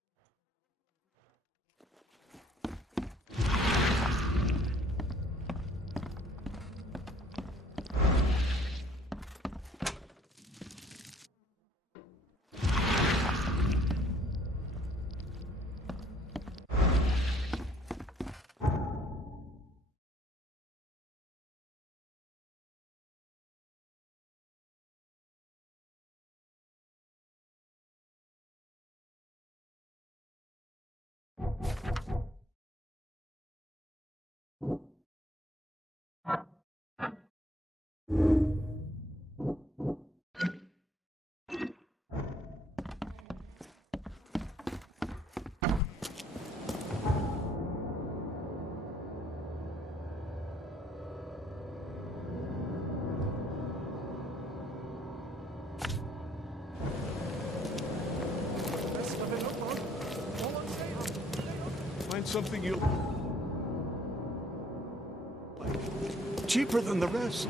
Find something you'll like. Cheaper than the rest.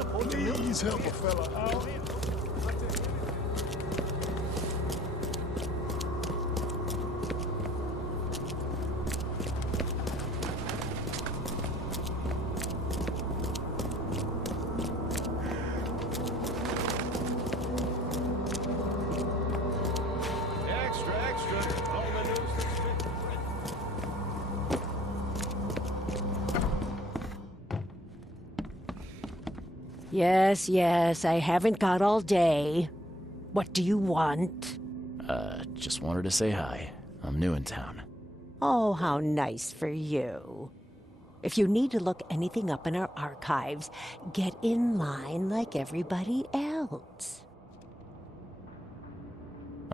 Please help a fella out. Yes, I haven't got all day. What do you want? Just wanted to say hi. I'm new in town. Oh, how nice for you. If you need to look anything up in our archives, get in line like everybody else.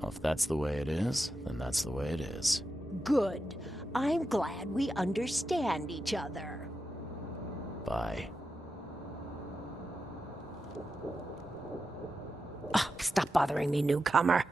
Well, if that's the way it is, then that's the way it is. Good. I'm glad we understand each other. Bye. Oh, stop bothering me, newcomer.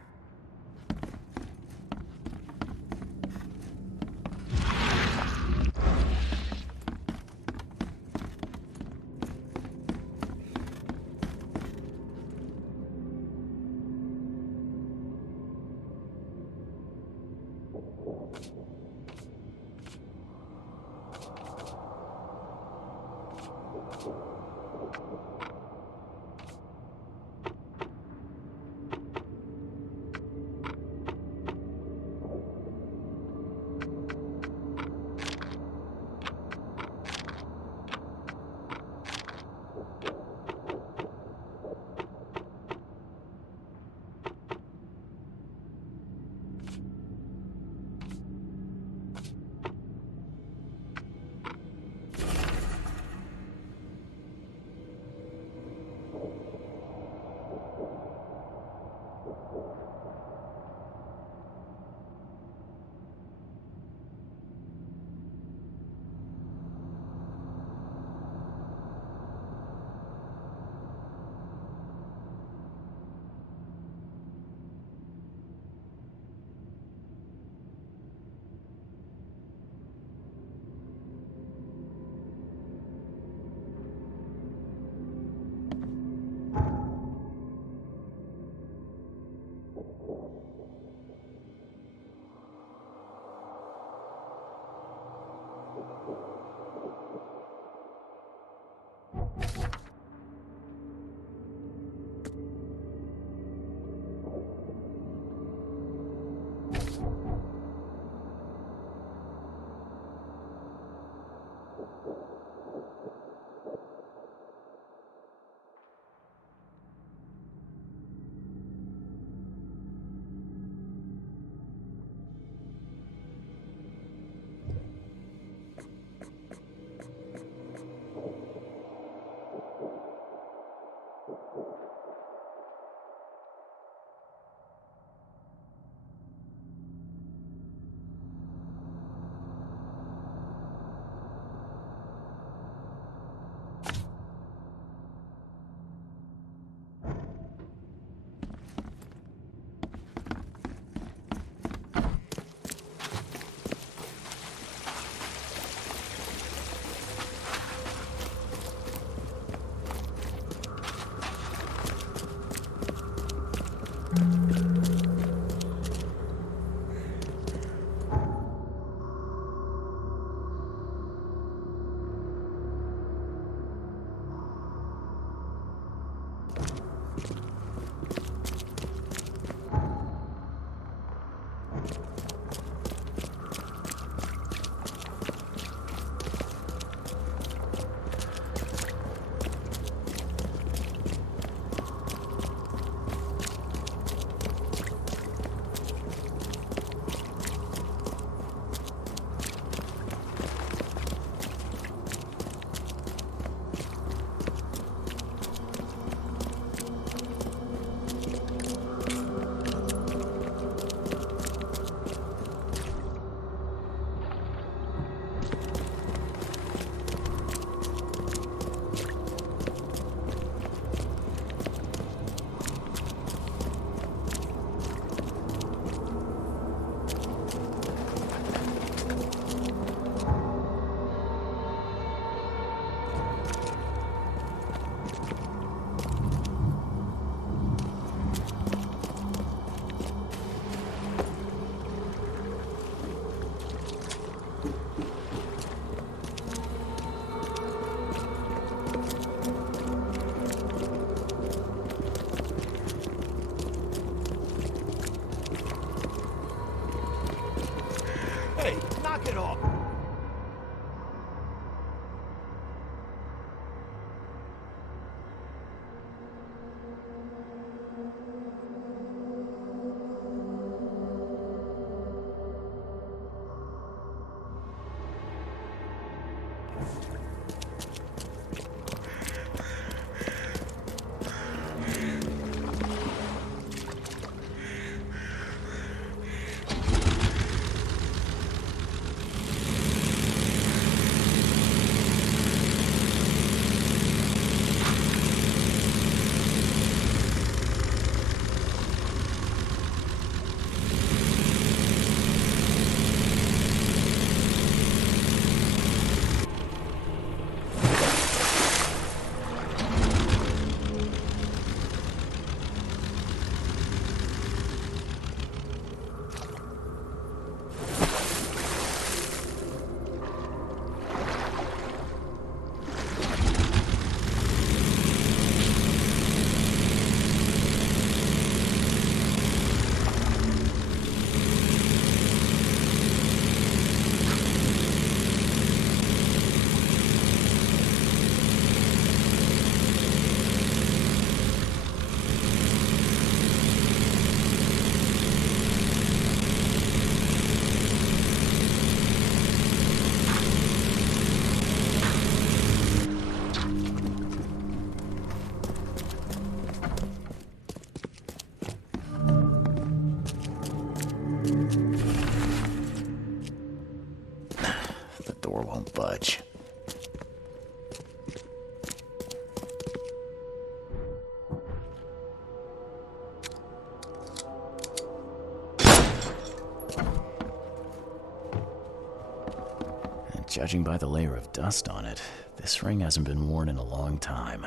Judging by the layer of dust on it, this ring hasn't been worn in a long time.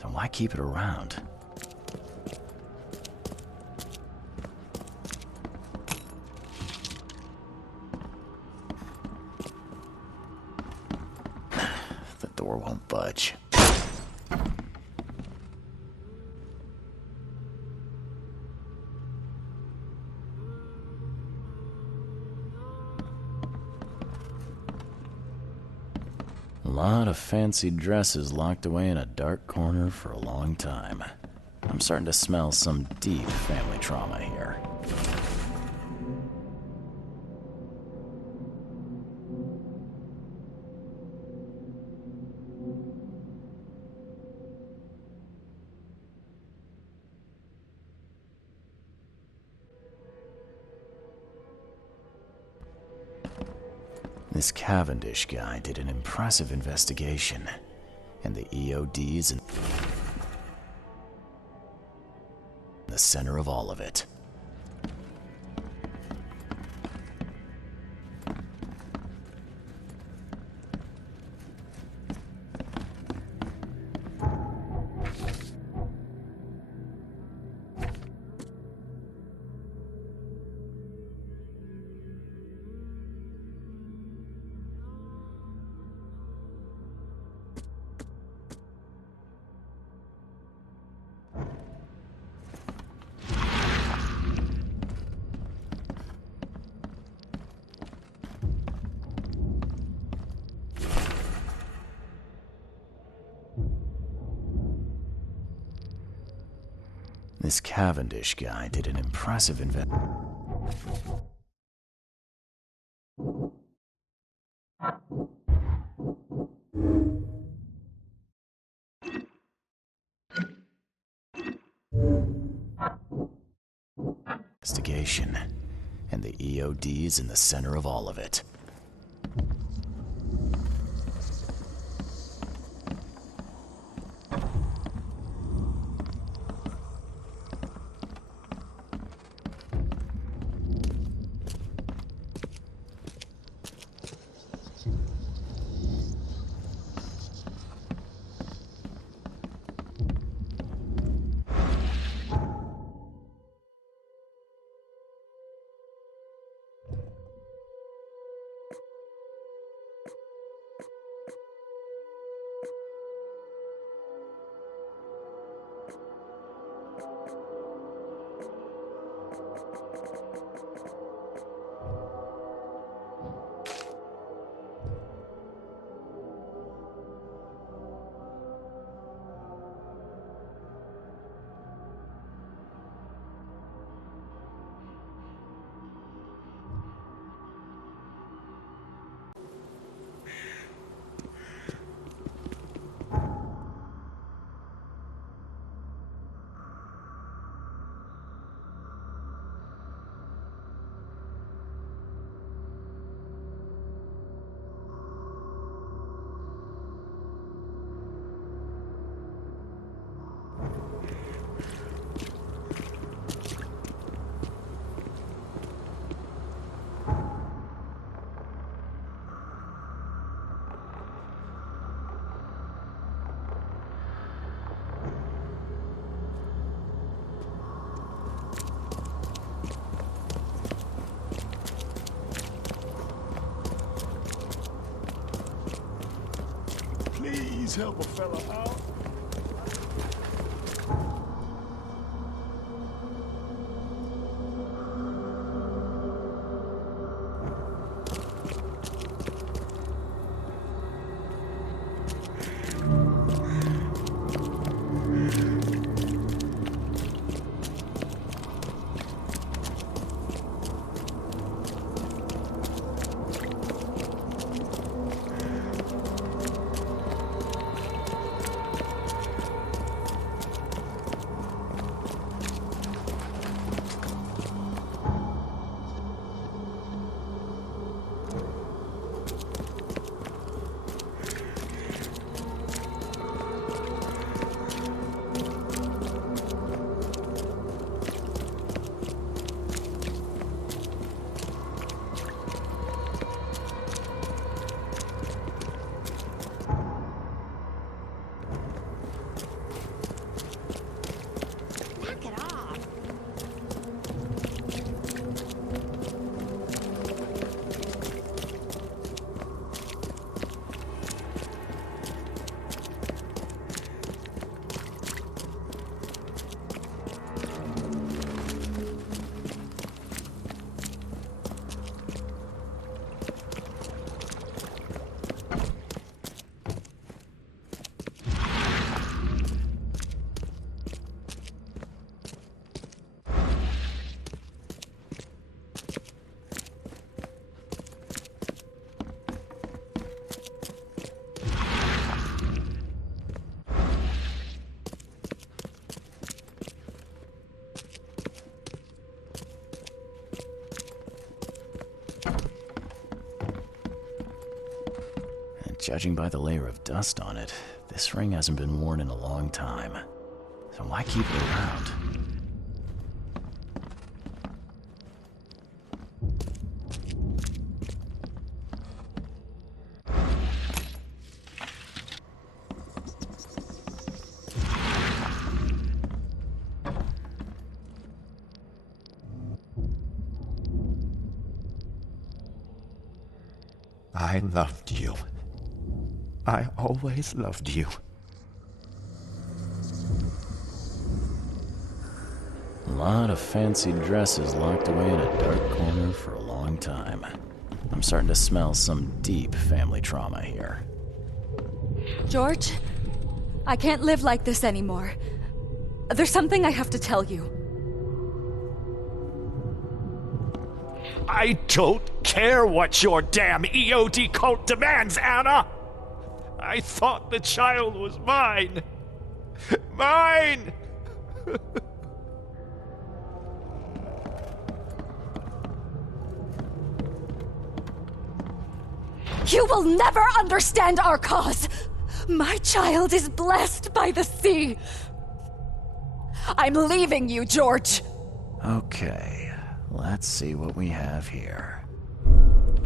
So why keep it around? The door won't budge. A lot of fancy dresses locked away in a dark corner for a long time. I'm starting to smell some deep family trauma here. This Cavendish guy did an impressive investigation, and the EOD's in the center of all of it. This Cavendish guy did an impressive investigation, and the EOD's in the center of all of it. Please help a fella out. Judging by the layer of dust on it, this ring hasn't been worn in a long time. So why keep it around? I loved you. I always loved you. A lot of fancy dresses locked away in a dark corner for a long time. I'm starting to smell some deep family trauma here. George, I can't live like this anymore. There's something I have to tell you. I don't care what your damn EOD cult demands, Anna! I thought the child was mine! Mine! You will never understand our cause! My child is blessed by the sea! I'm leaving you, George! Okay, let's see what we have here.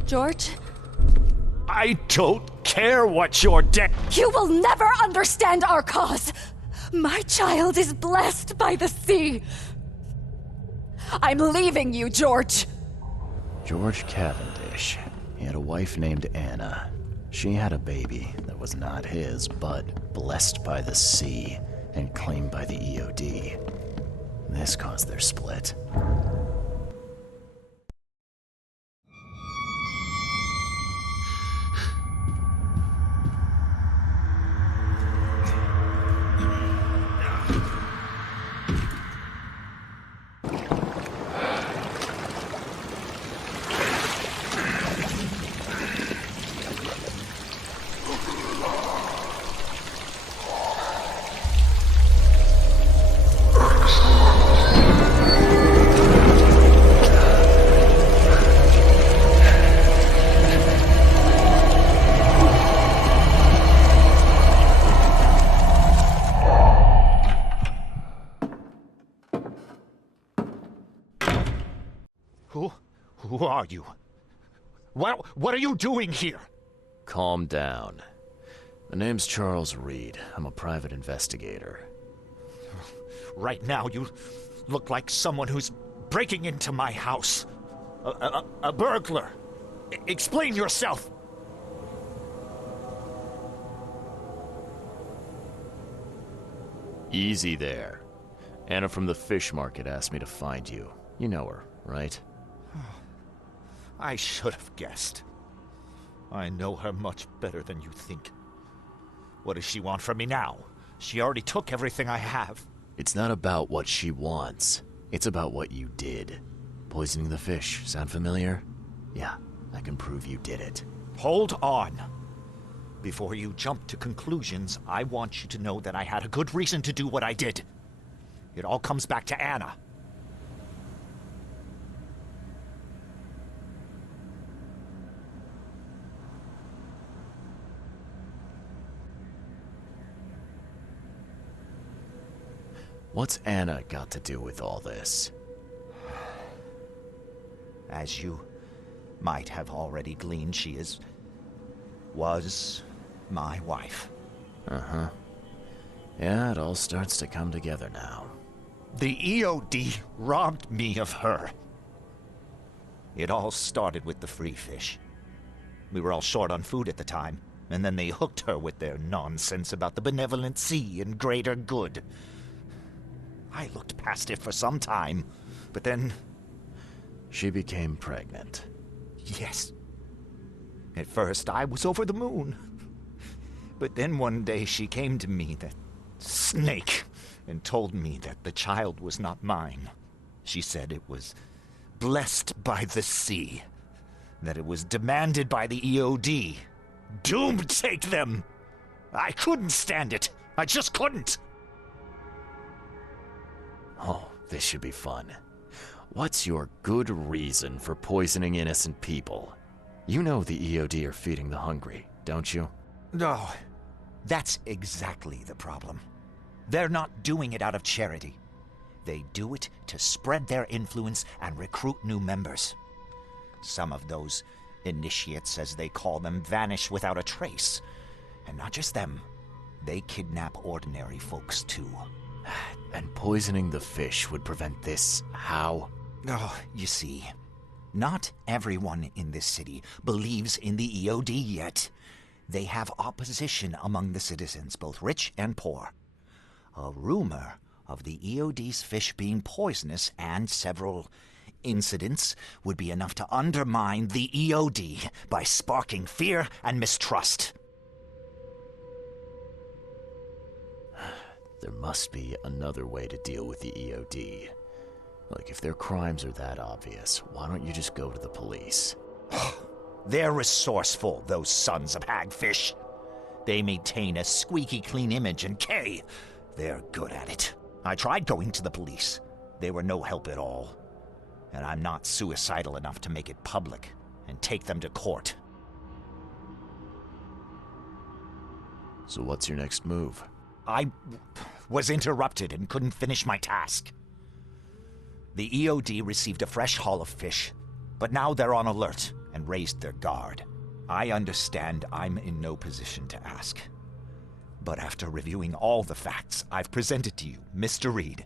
George? I don't care what your You will never understand our cause! My child is blessed by the sea! I'm leaving you, George! George Cavendish. He had a wife named Anna. She had a baby that was not his, but blessed by the sea and claimed by the EOD. This caused their split. Who are you? What are you doing here? Calm down. The name's Charles Reed. I'm a private investigator. Right now, you look like someone who's breaking into my house. A burglar. Explain yourself. Easy there. Anna from the fish market asked me to find you. You know her, right? I should have guessed. I know her much better than you think. What does she want from me now? She already took everything I have. It's not about what she wants. It's about what you did. Poisoning the fish. Sound familiar? Yeah, I can prove you did it. Hold on. Before you jump to conclusions, I want you to know that I had a good reason to do what I did. It all comes back to Anna. What's Anna got to do with all this? As you might have already gleaned, she was my wife. Uh-huh. Yeah, it all starts to come together now. The EOD robbed me of her. It all started with the free fish. We were all short on food at the time, and then they hooked her with their nonsense about the benevolent sea and greater good. I looked past it for some time, but then... She became pregnant. Yes. At first, I was over the moon. But then one day she came to me, that snake, and told me that the child was not mine. She said it was blessed by the sea, that it was demanded by the EOD. Doom take them! I couldn't stand it. I just couldn't. Oh, this should be fun. What's your good reason for poisoning innocent people? You know the EOD are feeding the hungry, don't you? No, that's exactly the problem. They're not doing it out of charity. They do it to spread their influence and recruit new members. Some of those initiates, as they call them, vanish without a trace. And not just them. They kidnap ordinary folks, too. And poisoning the fish would prevent this. How? Oh, you see, not everyone in this city believes in the EOD yet. They have opposition among the citizens, both rich and poor. A rumor of the EOD's fish being poisonous and several incidents would be enough to undermine the EOD by sparking fear and mistrust. There must be another way to deal with the EOD. Like, if their crimes are that obvious, why don't you just go to the police? They're resourceful, those sons of hagfish. They maintain a squeaky clean image, and they're good at it. I tried going to the police. They were no help at all. And I'm not suicidal enough to make it public and take them to court. So what's your next move? I was interrupted and couldn't finish my task. The EOD received a fresh haul of fish, but now they're on alert and raised their guard. I understand I'm in no position to ask. But after reviewing all the facts I've presented to you, Mr. Reed,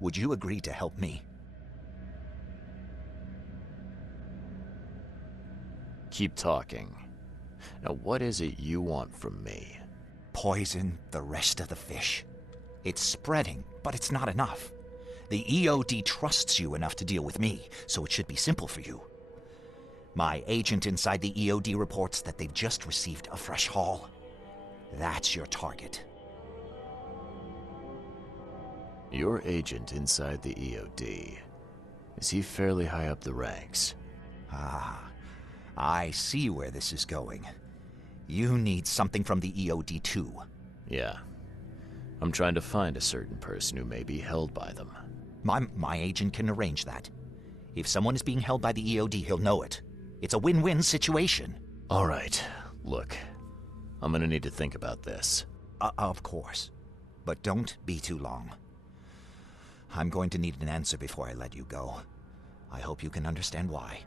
would you agree to help me? Keep talking. Now, what is it you want from me? Poison the rest of the fish. It's spreading, but it's not enough. The EOD trusts you enough to deal with me, so it should be simple for you. My agent inside the EOD reports that they've just received a fresh haul. That's your target. Your agent inside the EOD. Is he fairly high up the ranks? Ah, I see where this is going. You need something from the EOD too. Yeah. I'm trying to find a certain person who may be held by them. My agent can arrange that. If someone is being held by the EOD, he'll know it. It's a win-win situation. All right. Look, I'm gonna need to think about this. Of course. But don't be too long. I'm going to need an answer before I let you go. I hope you can understand why.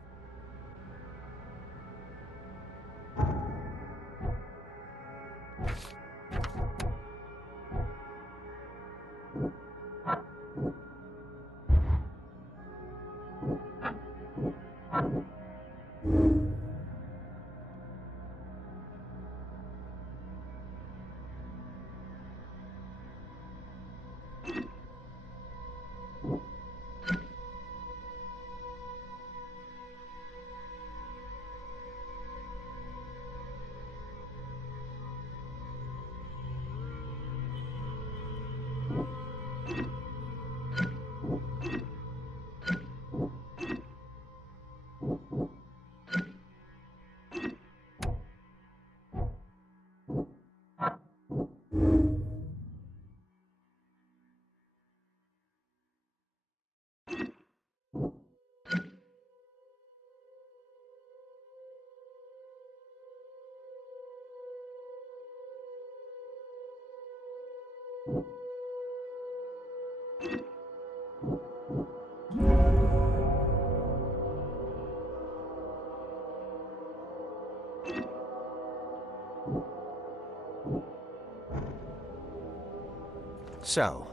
So,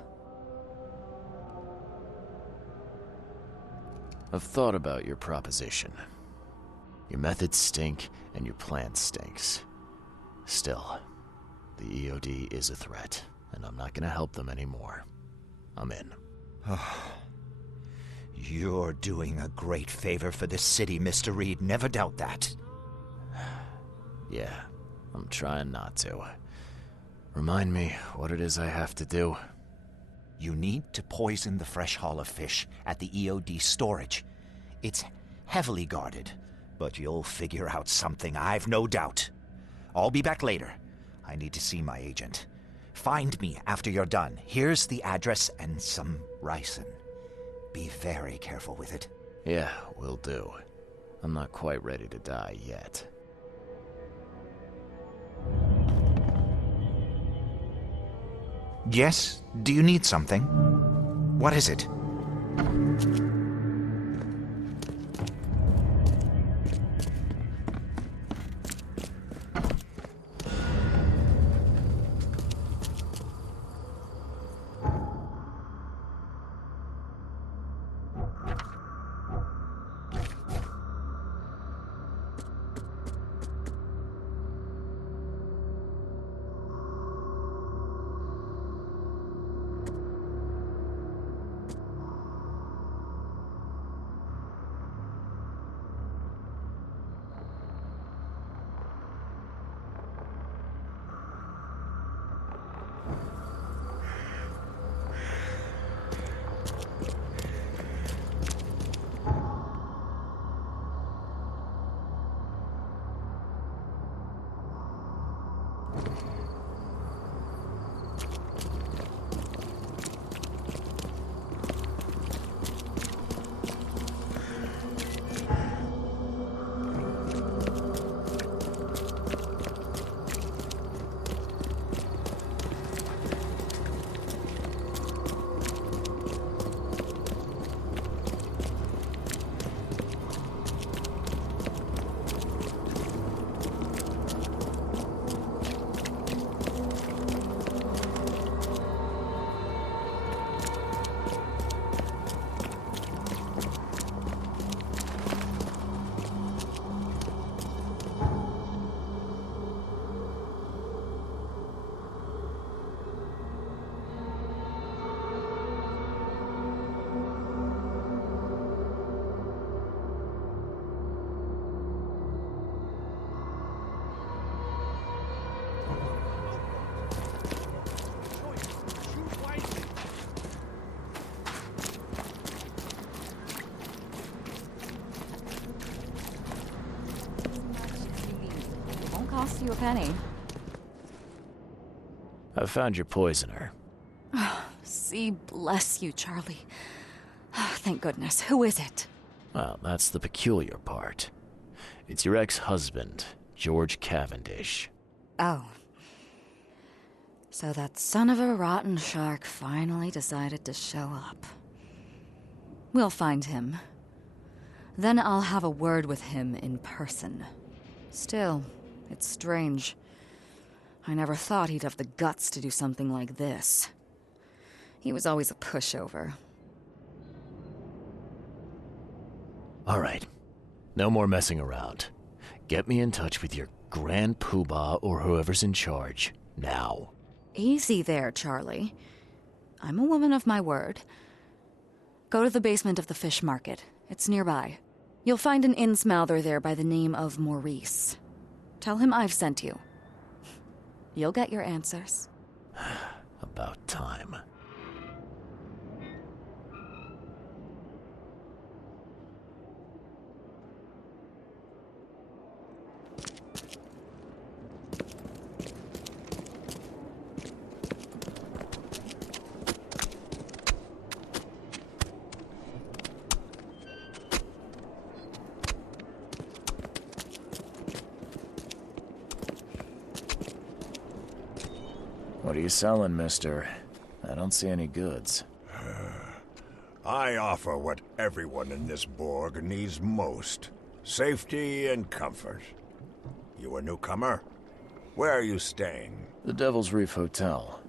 I've thought about your proposition. Your methods stink, and your plan stinks. Still, the EOD is a threat, and I'm not gonna help them anymore. I'm in. You're doing a great favor for this city, Mr. Reed. Never doubt that. Yeah, I'm trying not to. Remind me what it is I have to do. You need to poison the fresh haul of fish at the EOD storage. It's heavily guarded, but you'll figure out something, I've no doubt. I'll be back later. I need to see my agent. Find me after you're done. Here's the address and some ricin. Be very careful with it. Yeah, will do. I'm not quite ready to die yet. Yes? Do you need something? What is it? Cost you a penny. I've found your poisoner. See, bless you, Charlie. Thank goodness. Who is it? Well, that's the peculiar part. It's your ex-husband, George Cavendish. Oh. So that son of a rotten shark finally decided to show up. We'll find him. Then I'll have a word with him in person. Still, it's strange. I never thought he'd have the guts to do something like this. He was always a pushover. All right. No more messing around. Get me in touch with your Grand Poobah or whoever's in charge, now. Easy there, Charlie. I'm a woman of my word. Go to the basement of the fish market. It's nearby. You'll find an Innsmouther there by the name of Maurice. Tell him I've sent you. You'll get your answers. About time. What are you selling, mister? I don't see any goods. I offer what everyone in this Borg needs most. Safety and comfort. You a newcomer? Where are you staying? The Devil's Reef Hotel.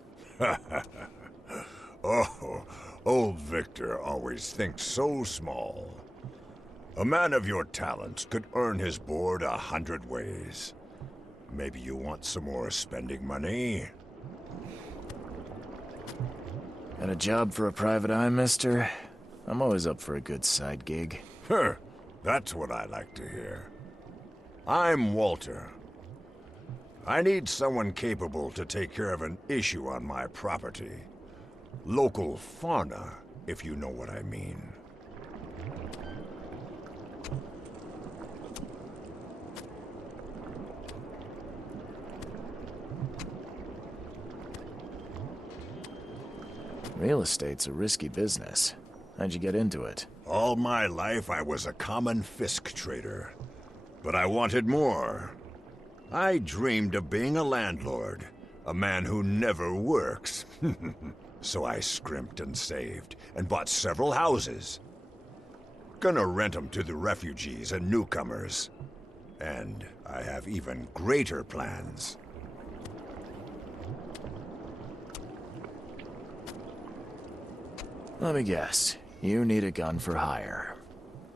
Oh, old Victor always thinks so small. A man of your talents could earn his board 100 ways. Maybe you want some more spending money? Got a job for a private eye, mister? I'm always up for a good side gig. That's what I like to hear. I'm Walter. I need someone capable to take care of an issue on my property. Local fauna, if you know what I mean. Real estate's a risky business. How'd you get into it? All my life I was a common Fisk trader. But I wanted more. I dreamed of being a landlord, A man who never works. So I scrimped and saved, and bought several houses. Gonna rent them to the refugees and newcomers. And I have even greater plans. Let me guess. You need a gun for hire.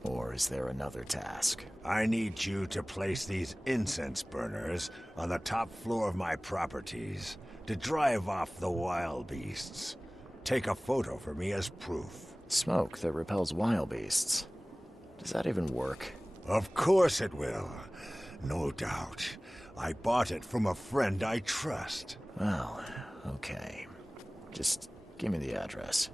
Or is there another task? I need you to place these incense burners on the top floor of my properties to drive off the wild beasts. Take a photo for me as proof. Smoke that repels wild beasts. Does that even work? Of course it will. No doubt. I bought it from a friend I trust. Well, okay. Just give me the address.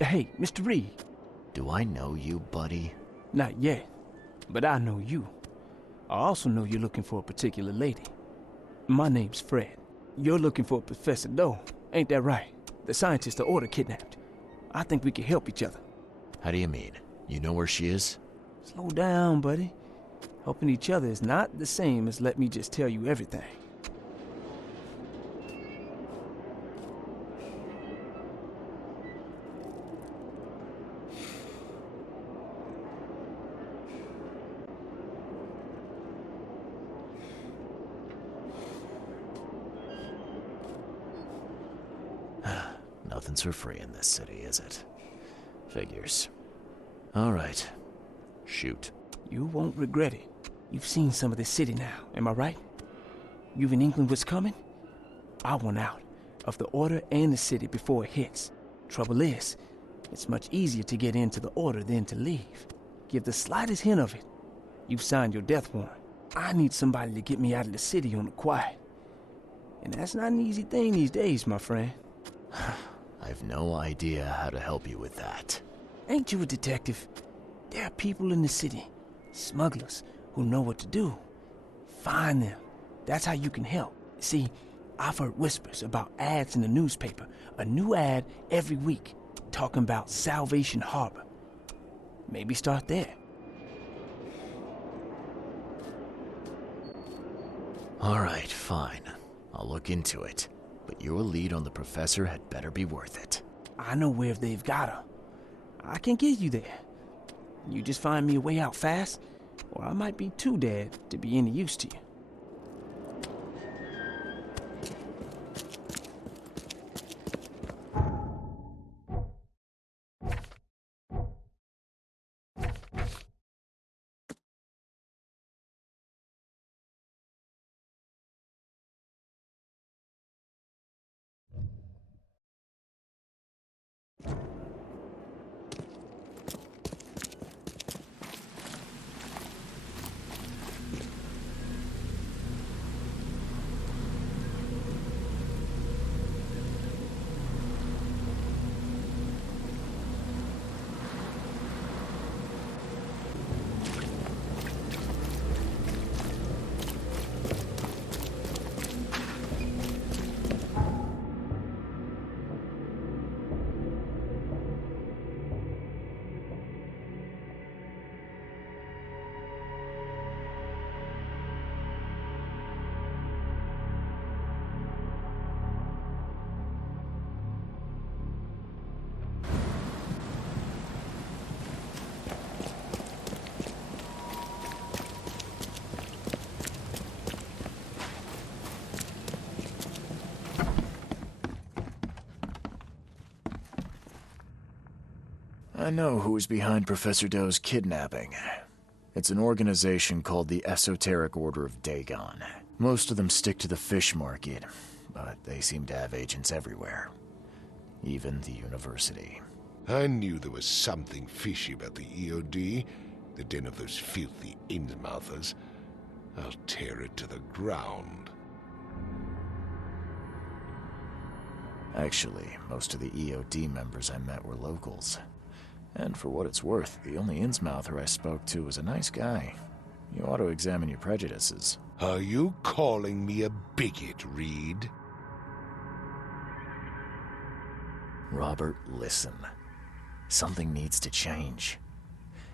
Hey, Mr. Reed. Do I know you, buddy? Not yet, but I know you. I also know you're looking for a particular lady. My name's Fred. You're looking for Professor Doe, ain't that right? The scientist the Order kidnapped. I think we can help each other. How do you mean? You know where she is? Slow down, buddy. Helping each other is not the same as let me just tell you everything. Nothing's for free in this city, is it? Figures. All right. Shoot. You won't regret it. You've seen some of this city now, am I right? You've in England what's coming? I want out of the Order and the city before it hits. Trouble is, it's much easier to get into the Order than to leave. Give the slightest hint of it, you've signed your death warrant. I need somebody to get me out of the city on the quiet. And that's not an easy thing these days, my friend. I've no idea how to help you with that. Ain't you a detective? There are people in the city, smugglers, who know what to do. Find them. That's how you can help. See, I've heard whispers about ads in the newspaper. A new ad every week, talking about Salvation Harbor. Maybe start there. All right, fine. I'll look into it. but your lead on the professor had better be worth it. I know where they've got her. I can get you there. You just find me a way out fast, or I might be too dead to be any use to you. I know who is behind Professor Doe's kidnapping. It's an organization called the Esoteric Order of Dagon. Most of them stick to the fish market, but they seem to have agents everywhere. Even the university. I knew there was something fishy about the EOD, the den of those filthy Innsmouthers. I'll tear it to the ground. Actually, most of the EOD members I met were locals. And for what it's worth, the only Innsmouther I spoke to was a nice guy. You ought to examine your prejudices. Are you calling me a bigot, Reed? Robert, listen. Something needs to change.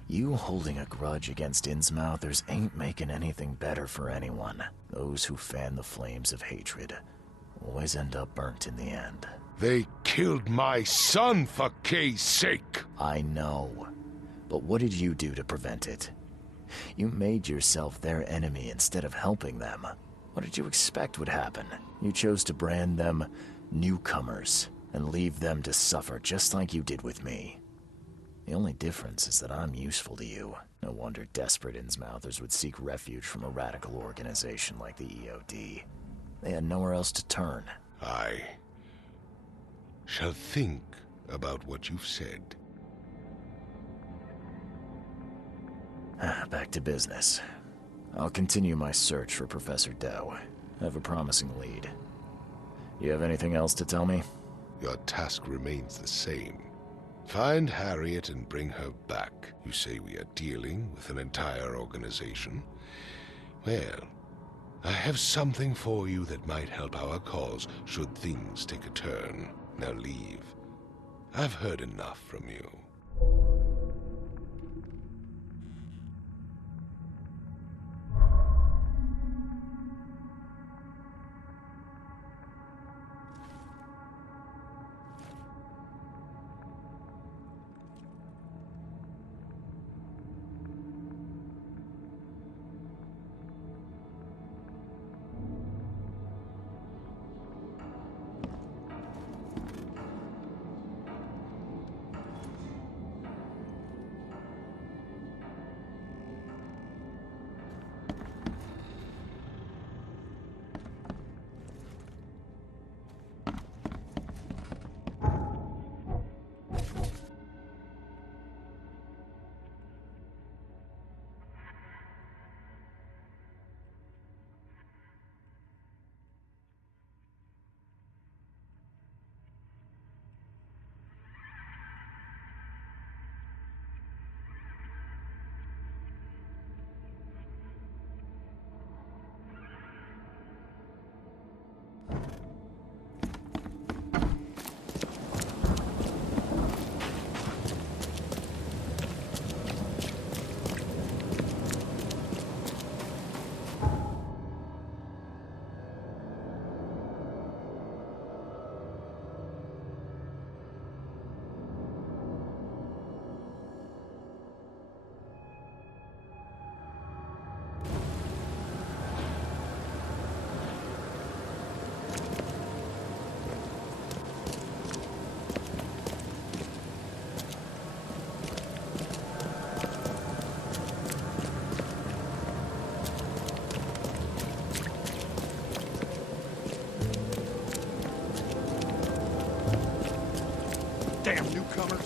You holding a grudge against Innsmouthers ain't making anything better for anyone. Those who fan the flames of hatred always end up burnt in the end. They killed my son, for Kay's sake! I know. But what did you do to prevent it? You made yourself their enemy instead of helping them. What did you expect would happen? You chose to brand them newcomers and leave them to suffer just like you did with me. The only difference is that I'm useful to you. No wonder desperate Innsmouthers would seek refuge from a radical organization like the EOD. They had nowhere else to turn. I shall think about what you've said. Back to business. I'll continue my search for Professor Doe. I have a promising lead. You have anything else to tell me? Your task remains the same. Find Harriet and bring her back. You say we are dealing with an entire organization? Well, I have something for you that might help our cause should things take a turn. Now leave. I've heard enough from you. Damn newcomer.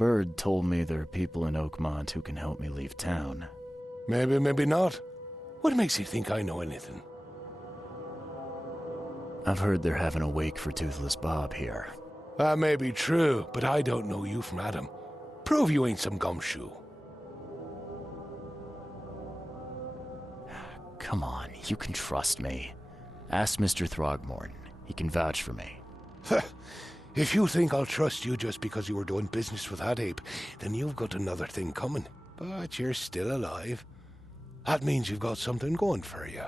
Bird told me there are people in Oakmont who can help me leave town. Maybe, maybe not. What makes you think I know anything? I've heard they're having a wake for Toothless Bob here. That may be true, but I don't know you from Adam. Prove you ain't some gumshoe. Come on, you can trust me. Ask Mr. Throgmorton. He can vouch for me. If you think I'll trust you just because you were doing business with that ape, then you've got another thing coming. But you're still alive. That means you've got something going for you.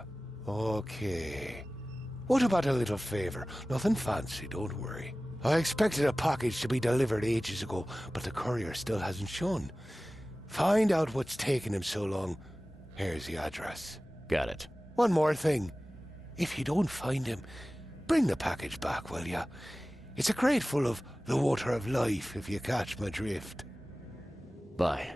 Okay. What about a little favor? Nothing fancy, don't worry. I expected a package to be delivered ages ago, but the courier still hasn't shown. Find out what's taking him so long. Here's the address. Got it. One more thing. If you don't find him, bring the package back, will ya? It's a crate full of the water of life, if you catch my drift. Bye.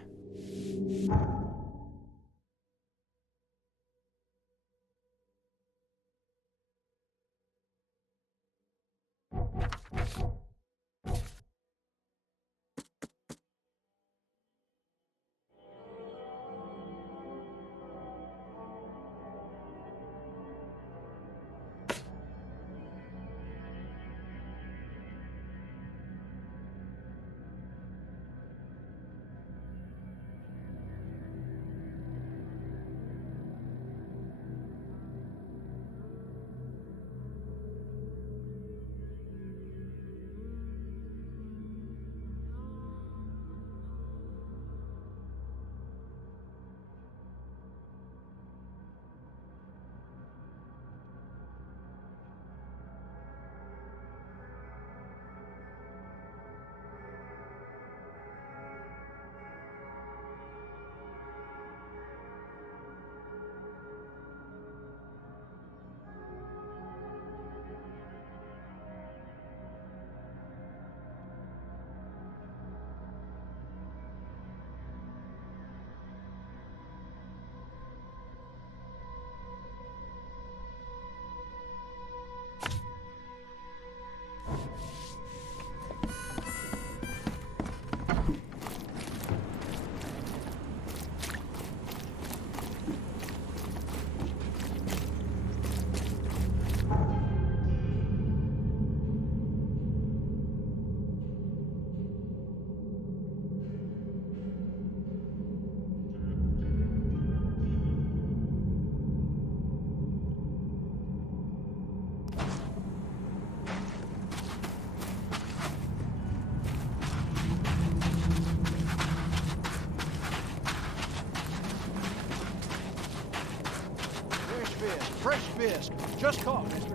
Fresh fish. Just caught, mister.